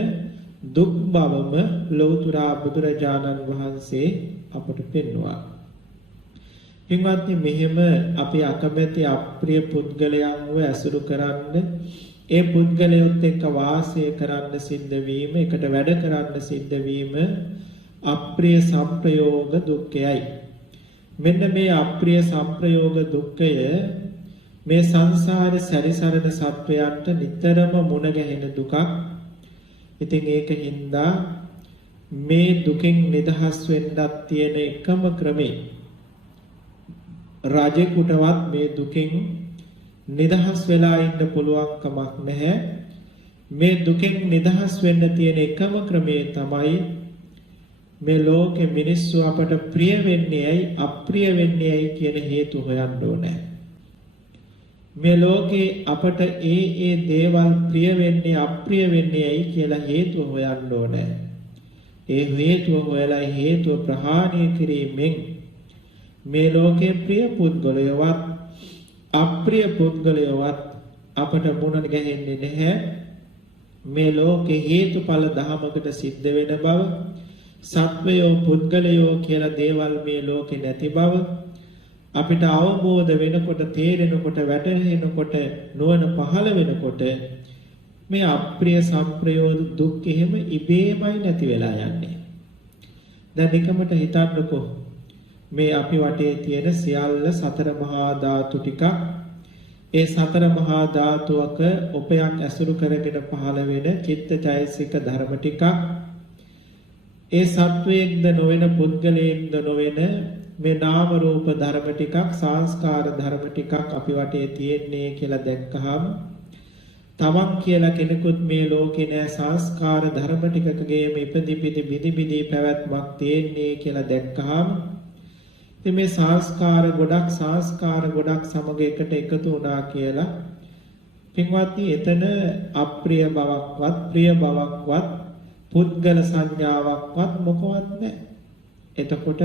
දුක් බවම ලෞතුරා බුදුරජාණන් වහන්සේ අපට පෙන්වුවා. පින්වත්නි, මෙහෙම අපි අකමැති අප්‍රිය පුද්ගලයන්ව ඇසුරු කරන්න, ඒ පුද්ගලයොත් එක්ක වාසය කරන්න සිද්ධ වීම, එකට වැඩ කරන්න සිද්ධ වීම අප්‍රිය සංප්‍රයෝග දුක්ඛයයි. මෙන්න මේ අප්‍රිය සංප්‍රයෝග දුක්ඛය මේ සංසාරේ සැරිසරන සත්වයන්ට නිතරම මුණ ගැහෙන දුකක්. ඉතින් ඒකින්ද මේ දුකෙන් නිදහස් වෙන්නත් තියෙන එකම ක්‍රමේ රජෙකුටවත් මේ දුකෙන් නිදහස් වෙලා ඉන්න පුළුවන් කමක් නැහැ. මේ දුකෙන් නිදහස් වෙන්න තියෙන එකම ක්‍රමය තමයි මේ ලෝකෙ මිනිස්සු අපට ප්‍රිය වෙන්නේ ඇයි අප්‍රිය වෙන්නේ ඇයි කියන හේතු හොයන්න ඕනේ. මේ ලෝකේ අපට ඒ දේවල් ප්‍රිය වෙන්නේ අප්‍රිය වෙන්නේ ඇයි කියලා හේතුව හොයන්න ඕනේ. ඒ හේතුව හොයලා හේතුව ප්‍රහාණය කිරීමෙන් මේ ලෝකේ ප්‍රිය පුද්ගලයවත් අප්‍රිය පුද්ගලයවත් අපට මුණ ගැහෙන්නේ නැහැ. මේ ලෝකේ හේතුඵල ධමයකට සිද්ධ වෙන බව, සත්වයෝ පුද්ගලයෝ කියලා දේවල් මේ ලෝකේ නැති බව අපිට අවබෝධ වෙනකොට, තේරෙනකොට, වැටහෙනකොට, නුවණ පහළ වෙනකොට මේ අප්‍රිය සංප්‍රයෝග දුක් එහෙම ඉබේමයි නැති වෙලා යන්නේ. දැන් එකමට හිතන්නකෝ, මේ අපි වටේ තියෙන සියල්ල සතර මහා ධාතු ටිකක්, ඒ සතර මහා ධාතුවක උපයක් ඇසුරු කරගෙන පහළ වෙන චිත්තචෛසික ධර්ම ටිකක්, ඒ සත්වයේක්ද නොවන පුද්ගලයෙක්ද නොවන මේ නාම රූප ධර්ම ටිකක්, සංස්කාර ධර්ම ටිකක් අපි වටේ තියෙන්නේ කියලා දැක්කහම තමන් කියලා කෙනෙකුත් මේ ලෝකේ නෑ, සංස්කාර ධර්ම ටිකකගේම ඉපදි පිදි පැවැත්මක් තියෙන්නේ කියලා දැක්කහම ඉතින් මේ සංස්කාර ගොඩක් සමග එකට එකතු වුණා කියලා පින්වත්නි, එතන අප්‍රිය බවක්වත් ප්‍රිය බවක්වත් පුද්ගල සංඥාවක්වත් මොකවත් නැහැ. එතකොට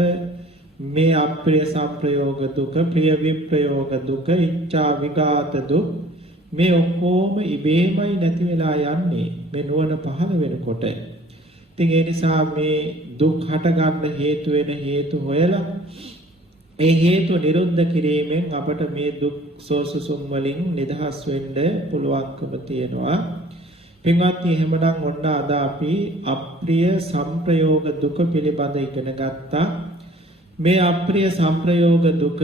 මේ අප්‍රිය සංප්‍රයෝග දුක, ප්‍රිය විප්‍රයෝග දුක, ඉච්ඡා විඝාත දුක් මේ ඔක්කොම ඉබේමයි නැති වෙලා යන්නේ මේ නුවණ පහළ වෙනකොට. ඉතින් ඒ නිසා මේ දුක් හටගන්න හේතු වෙන හේතු හොයලා ඒ හේතු නිරුද්ධ කිරීමෙන් අපට මේ දුක් සෝසුසුම් වලින් නිදහස් වෙන්න පුළුවන්කම තියෙනවා. පින්වත්නි, එහෙමනම් ඔන්න අද අපි අප්‍රිය සංප්‍රයෝග දුක පිළිබඳ ඉගෙන ගත්තා. මේ අප්‍රිය සංප්‍රයෝග දුක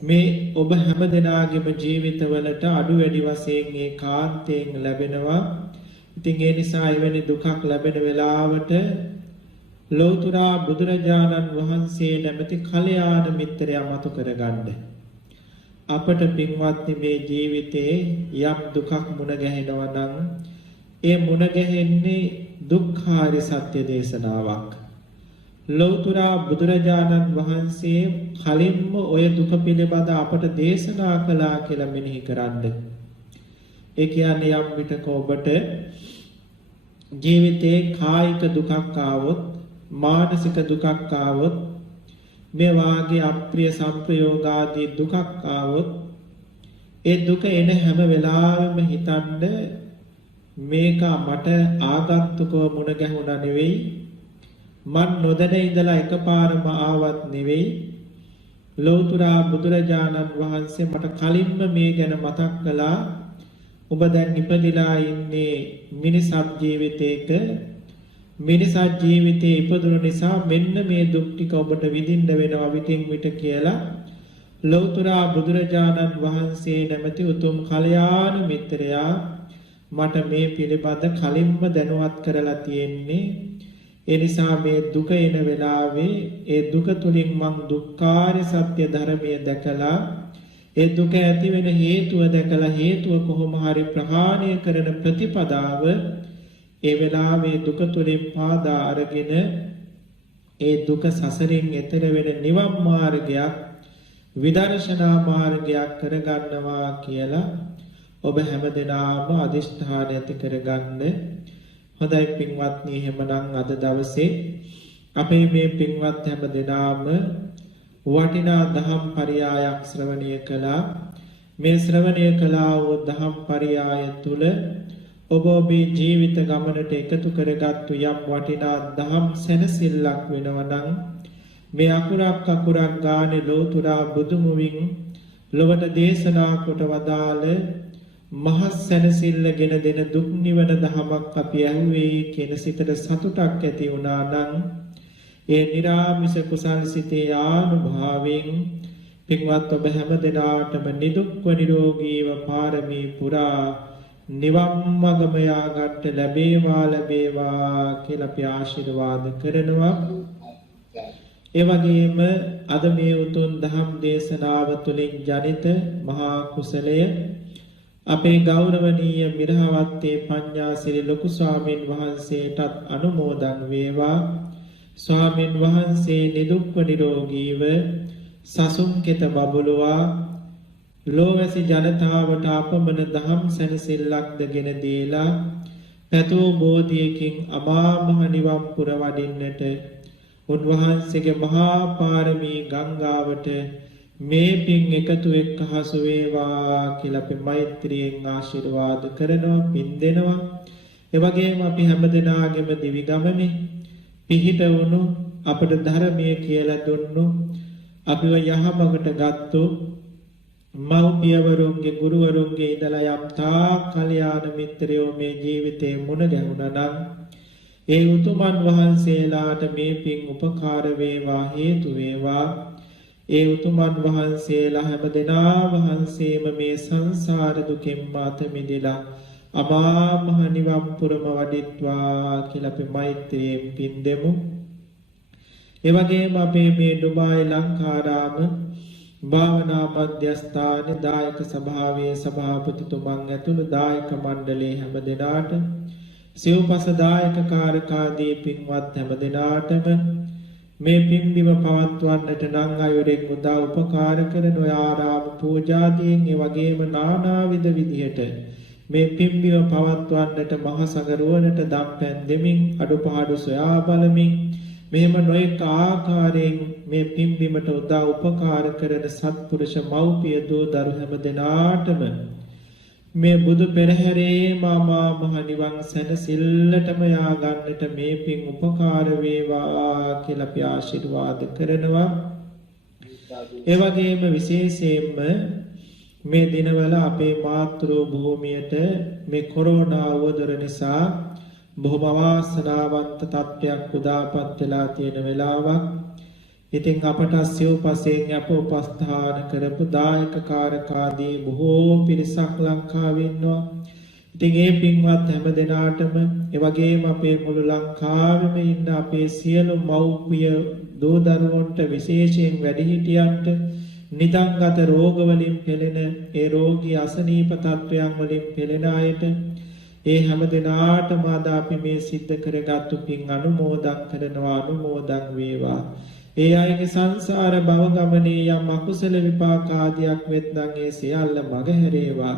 මේ ඔබ හැම දෙනාගේම ජීවිතවලට අඩු වැඩි වශයෙන් ඒකාන්තයෙන් ලැබෙනවා. ඉතින් ඒ නිසා එවැනි දුකක් ලැබෙන වෙලාවට ලෞතුරා බුදුරජාණන් වහන්සේ නැමැති කල්යාණ මිත්‍රයා මතු කරගන්න. අපට පින්වත්නි මේ ජීවිතේ යම් දුකක් මුණ ගැහෙනවා නම් ඒ මුණ ගැහෙන්නේ දුක්ඛාරි සත්‍ය දේශනාවක්. ලෞතුරා බුදුරජාණන් වහන්සේ කලින්ම ඔය දුක පිළිබඳ අපට දේශනා කළා කියලා මෙනෙහි කරන්න. ඒ කියන්නේ යම් විටක ඔබට ජීවිතේ කායික දුකක් ආවොත් මානසික දුකක් ආවොත් මේ වාගේ අප්‍රිය සංප්‍රයෝගාදී දුකක් ආවොත් ඒ දුක එන හැම වෙලාවෙම හිතන්න මේක මට ආගන්තුකව මුණ ගැහුණා නෙවෙයි මන් නොදැන ඉඳලා එකපාරම ආවත් නෙවෙයි ලෞතුරා බුදුරජාණන් වහන්සේ මට කලින්ම මේ ගැන මතක් කළා. ඔබ දැන් ඉපදිලා ඉන්නේ මිනිසත් ජීවිතයක මිනිසත් ජීවිතේ ඉපදුණු නිසා මෙන්න මේ දුක් ටික ඔබට විඳින්න වෙනවා විටින් විට කියලා ලෞතුරා බුදුරජාණන් වහන්සේ නැමැති උතුම් කල්යාණ මිත්‍රයා මට මේ පිළිබඳ කලින්ම දැනුවත් කරලා තියෙන්නේ. ඒ නිසා මේ දුක එන වෙලාවේ ඒ දුක තුලින් මං දුක්ඛාරය සත්‍ය ධර්මය දැකලා ඒ දුක ඇති වෙන හේතුව දැකලා හේතුව කොහොම හරි ප්‍රහාණය කරන ප්‍රතිපදාව ඒ වෙලාවේ දුක තුලින් පාදා අරගෙන ඒ දුක සසරින් එතර වෙන නිවන් මාර්ගයක් විදර්ශනා මාර්ගයක් කරගන්නවා කියලා ඔබ හැමදෙනාම අදිෂ්ඨාන ඇති කරගන්න. හොඳයි පින්වත්නි, එහෙමනම් අද දවසේ අපේ මේ පින්වත් හැමදෙනාම වටිනා දහම් පරයයක් ශ්‍රවණය කළා. මේ ශ්‍රවණය කළා වූ දහම් පරයය තුල ඔබ ඔබේ ජීවිත ගමනට එකතු කරගත්තු යම් වටිනා දහම් සැනසෙල්ලක් වෙනවා නම් මේ අකුරක් අකුරක් ගානේ ලෝතුරා බුදුමුවින් ලොවට දේශනා කොට වදාළ මහත් සැනසෙල්ලගෙන දෙන දුක් නිවන දහමක් අපි ඇහුවේ කියන සිතට සතුටක් ඇති වුණා නම් ඒ නිරාමිස කුසල් සිතේ ආනුභාවයෙන් පින්වත් ඔබ හැම දිනාටම නිදුක්ව නිරෝගීව පාරමී පුරා නිවන් මඟම යාගට ලැබේවා කියලා අපි ආශිර්වාද කරනවා. ඒ වගේම අද මේ උතුම් ධම් දේශනාව තුළින් ජනිත මහා කුසලය අපේ ගෞරවනීය මිරහවත්තේ පඤ්ඤාසිරි ලොකු ස්වාමීන් වහන්සේටත් අනුමෝදන් වේවා. ස්වාමීන් වහන්සේ නිදුක්ව නිරෝගීව සසුන් කෙත බබළුවා ලෝවැසි ජනතාවට අපමණ දහම් සැනසෙල්ලක් දගෙන දීලා පැතෝ බෝධියකින් අමා මහ නිවන් පුර වඩින්නට උන්වහන්සේගේ මහා පාරමී ගංගාවට මේ පින් එකතු එක්ක හසු වේවා කියලා අපි මෛත්‍රියෙන් ආශිර්වාද කරනවා, පින් දෙනවා. ඒ වගේම අපි හැමදෙනාගේම දිවි ගමනේ පිහිට වුණු අපට ධර්මයේ කියලා දුන්නු අපිව යහමඟට ගත්තු මව්පියවරුන්ගේ ගුරුවරුන්ගේ ඉඳලා යම් තාක් කල්යාණ මිත්‍රයෝ මේ ජීවිතේ මුණ ගැහුණා නම් ඒ උතුමන් වහන්සේලාට මේ පින් උපකාර වේවා, හේතු වේවා. ඒ උතුමන් වහන්සේලා හැමදෙනා වහන්සේම මේ සංසාර දුකෙන් මාත මිදලා අමා මහ නිවන් පුරම වඩිත්වා කියලා අපි මෛත්‍රියෙන් පින් දෙමු. ඒ වගේම අපේ මේ ඩුබායි ලංකාරාම භාවනා මධ්‍යස්ථානයේ දායක සභාවේ සභාපතිතුමන් ඇතුළු දායක මණ්ඩලයේ හැමදෙනාට සිව්පස දායක කාර්යකාදී පින්වත් හැමදෙනාටම මේ පින්බිම පවත්වන්නට නම් අයුරෙන් උදා උපකාර කරන ඔය ආරාම පූජාදීන් ඒ වගේම නානාවිද විදියට මේ පින්බිම පවත්වන්නට මහ සංඝරුවනට දම්පැන් දෙමින් අඩුපාඩු සොයා බලමින් මෙහෙම නොඑක ආකාරයෙන් මේ පින්බිමට උදා උපකාර කරන සත්පුරුෂ මව්පිය දූ දරු හැම දෙනාටම මේ බුදු පෙරහැරේ මාමා මහ නිවන් සැනසෙල්ලටම යා ගන්නට මේ පින් උපකාර වේවා කියලා අපි ආශිර්වාද කරනවා. ඒ වගේම විශේෂයෙන්ම මේ දිනවල අපේ මාතෘ භූමියට මේ කොරෝනා වදර නිසා බොහොම අවාසනාවන්ත තත්ත්වයක් උදාපත් වෙලා තියෙන වෙලාවක්. ඉතින් අපට සිව්පසෙන් අප උපස්ථාන කරපු දායක කාරකාදී බොහෝ පිරිසක් ලංකාවේ ඉන්නවා. ඉතින් ඒ පින්වත් හැම දිනාටම ඒ වගේම අපේ මුළු ලංකාවෙම ඉන්න අපේ සියලු මව්පිය දූ දරුවන්ට විශේෂයෙන් වැඩිහිටියන්ට නිදන්ගත රෝග වලින් පෙළෙන ඒ රෝගී අසනීප තත්වයන් වලින් පෙළෙන අයට ඒ හැම දිනාටම අද අපි මේ සිද්ධ කරගත්තු පින් අනුමෝදන් කරනවා අනුමෝදන් වේවා. ඒ අයගේ සංසාර භව ගමනේ යම් අකුසල විපාක ආදියක් වෙත්නම් ඒ සියල්ල මගහැරේවා.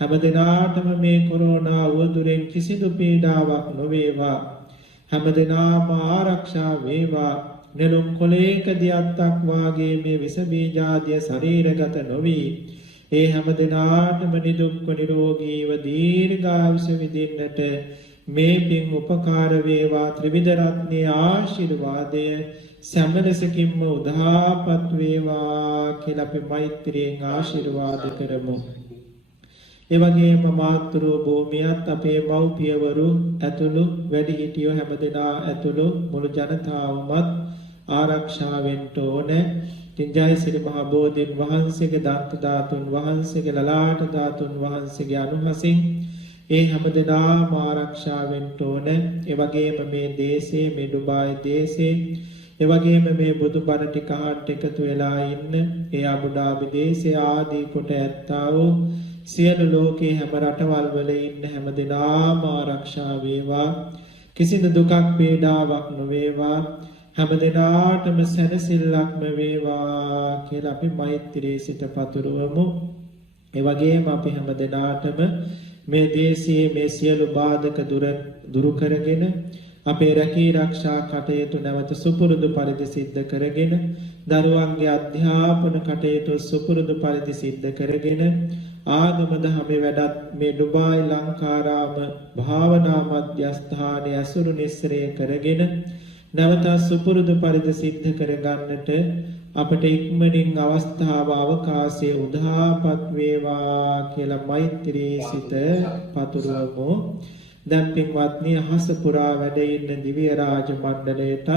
හැම දිනාටම මේ කොරෝනා වදුරෙන් කිසිදු පීඩාවක් නොවේවා. හැම දිනාම ආරක්ෂා වේවා. නෙළුම් කොළයක දියත්තක් වාගේ මේ විස බීජාදිය ශරීරගත නොවි. ඒ හැම දිනාටම නිදුක්ව නිරෝගීව දීර්ඝායුෂ විඳින්නට මේ පින් උපකාර වේවා. ත්‍රිවිධ රත්නයේ ආශිර්වාදය සම්මදසකින්ම උදාපත් වේවා කියලා අපි මෛත්‍රියෙන් ආශිර්වාද කරමු. ඒ වගේම මාතෘ භූමියත් අපේ මව්පියවරු ඇතුළු වැඩිහිටියෝ හැමදෙනා ඇතුළු මුළු ජනතාවමත් ආරක්ෂා වෙන්න ඕනේ. තින්ජයසිරි මහ බෝධීන් වහන්සේගේ දන්ත ධාතුන් වහන්සේගේ ලලාට ධාතුන් වහන්සේගේ අනුහසින් ඒ හැමදෙනාම ආරක්ෂා වෙන්න ඕනේ. ඒ වගේම මේ දේශේ මේ ඩුබායි දේශේ ඒ වගේම මේ බුදුබණ ටික අහන්න එකතු වෙලා ඉන්න ඒ අබුඩාබි දේශේ ආදී කොට ඇත්තා වූ සියලු ලෝකේ හැම රටවල් වල ඉන්න හැම දිනාම ආරක්ෂා වේවා. කිසිදු දුකක් පීඩාවක් නොවේවා. හැම දිනාටම සැනසෙල්ලක්ම වේවා කියලා අපි මෛත්‍රී සිත පතුරවමු. ඒ වගේම අපි හැම දිනාටම මේ දේශයේ මේ සියලු බාධක දුරු කරගෙන අපේ රැකී ආරක්ෂා කටයුතු නැවත සුපුරුදු පරිදි සිද්ධ කරගෙන දරුවන්ගේ අධ්‍යාපන කටයුතු සුපුරුදු පරිදි සිද්ධ කරගෙන ආගම දහමේ වැඩත් මේ ඩුබායි ලංකාරාම භාවනා මධ්‍යස්ථානයේ අසුරු නිස්සරය කරගෙන නැවත සුපුරුදු පරිදි සිද්ධ කරගන්නට අපට ඉක්මනින් අවස්ථාව අවකාශය උදාපත් වේවා කියලා මෛත්‍රී සිත පතුරවමු. දැන් පින්වත්නි අහස පුරා වැඩ ඉන්න දිව්‍ය රාජ මණ්ඩලයටත්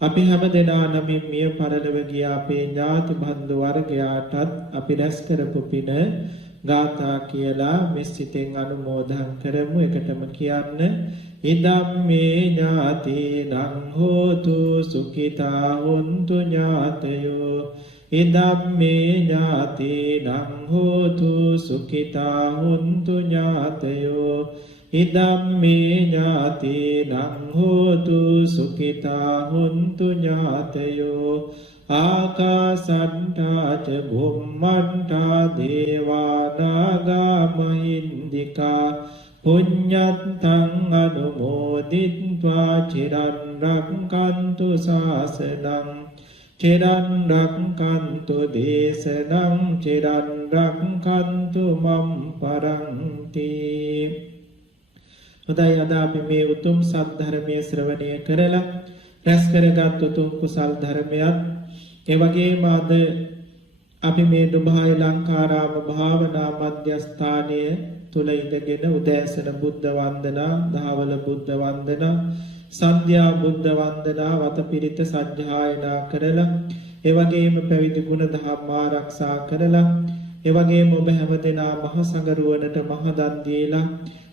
අපි හැම දෙනා නමින් මිය පරලොව ගිය අපේ ඥාති බන්දු වර්ගයාටත් අපි රැස් කරපු පින ගාථා කියලා මෙසිතෙන් අනුමෝදන් කරමු. එකටම කියන්න ඉදම්මේ ඥාතිනං හෝතු සුඛිතා හොන්තු ඥාතයෝ ඉදම්මේ ඥාතිනං හෝතු සුඛිතා හොන්තු ඥාතයෝ ඉදම්මේ ඥාතිනං හෝතු සුඛිතා හොන්තු ඥාතයෝ ආකාසට්ඨා ච භුම්මට්ඨා දේවානාගා මහින්దికා පුඤ්ඤත්තං අනුමෝදිත්වා චිරන් රක්ඛන්තු ශාසනං චිරන් රක්ඛන්තු දේශනං චිරන් රක්ඛන්තු මම් පරන්ති. හොඳයි, අද අපි මේ උතුම් සද්ධර්මයේ ශ්‍රවණය කරලා රැස් කරගත් උතුම් කුසල් ධර්මයක් ඒ වගේම අද අපි මේ ඩුබායි ලංකාරාම භාවනා මධ්‍යස්ථානයේ තුල ඉඳගෙන උදෑසන බුද්ධ වන්දනා, දහවල බුද්ධ වන්දනා, සන්ධ්‍යා බුද්ධ වන්දනා වතපිරිත සජ්ජායනා කරලා ඒ වගේම පැවිදි ගුණ දහම් ආරක්ෂා කරලා ඒ වගේම ඔබ හැමදෙනා මහ සංගරුවනට මහ දන් දීලා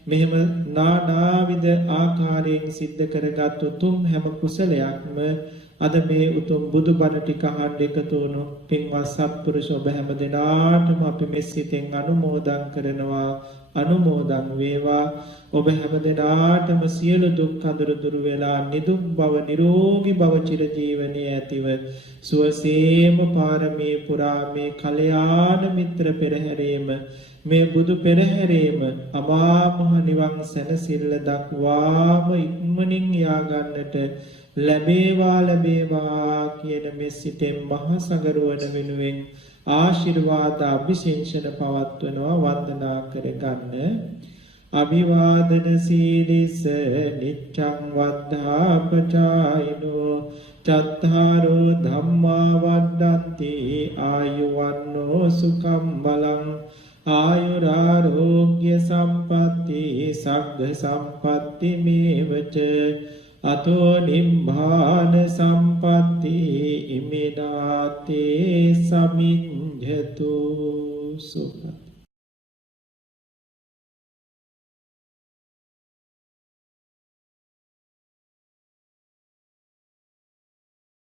මෙහෙම නානාවිද ආකාරයෙන් සිද්ධ කරගත් උතුම් හැම කුසලයක්ම අද මේ උතුම් බුදුබණ ටික අහන්න එකතු වුණු පින්වත් සත්පුරුෂ ඔබ හැම දිනාටම අපි මෙසිතෙන් අනුමෝදන් කරනවා. අනුමෝදන් වේවා. ඔබ හැම දිනාටම සියලු දුක් අඳුර දුරු වෙලා නිදුක් බව නිරෝගී බව චිර ජීවනයේ ඇතිව සුවසේම පාරමී පුරා මේ කල්යාණ මිත්‍ර පෙරහැරේම මේ බුදු පෙරහැරේම අමා මහ නිවන් සැනසෙල්ල දක්වාම ඉක්මනින් යා ගන්නට ලැබේවා කියන මේ සිතෙන් මහා සංගරුවන වෙනුවෙන් ආශිර්වාද අභිෂේචන පවත්වනවා වන්දනා කරගන්න. අභිවාදන සීලිස නිච්ඡං වද්ධාපචායිනෝ චත්තාරෝ ධම්මා වඩ්ඩන්ති ආයුවන්නෝ සුඛං බලං ආයුරාෝග්‍ය සම්පatti සග්ග සම්පatti මේවච අතෝ නිම්භාන සම්පatti ඉමිනාතේ සමිඤ්ඤතු සුඛං.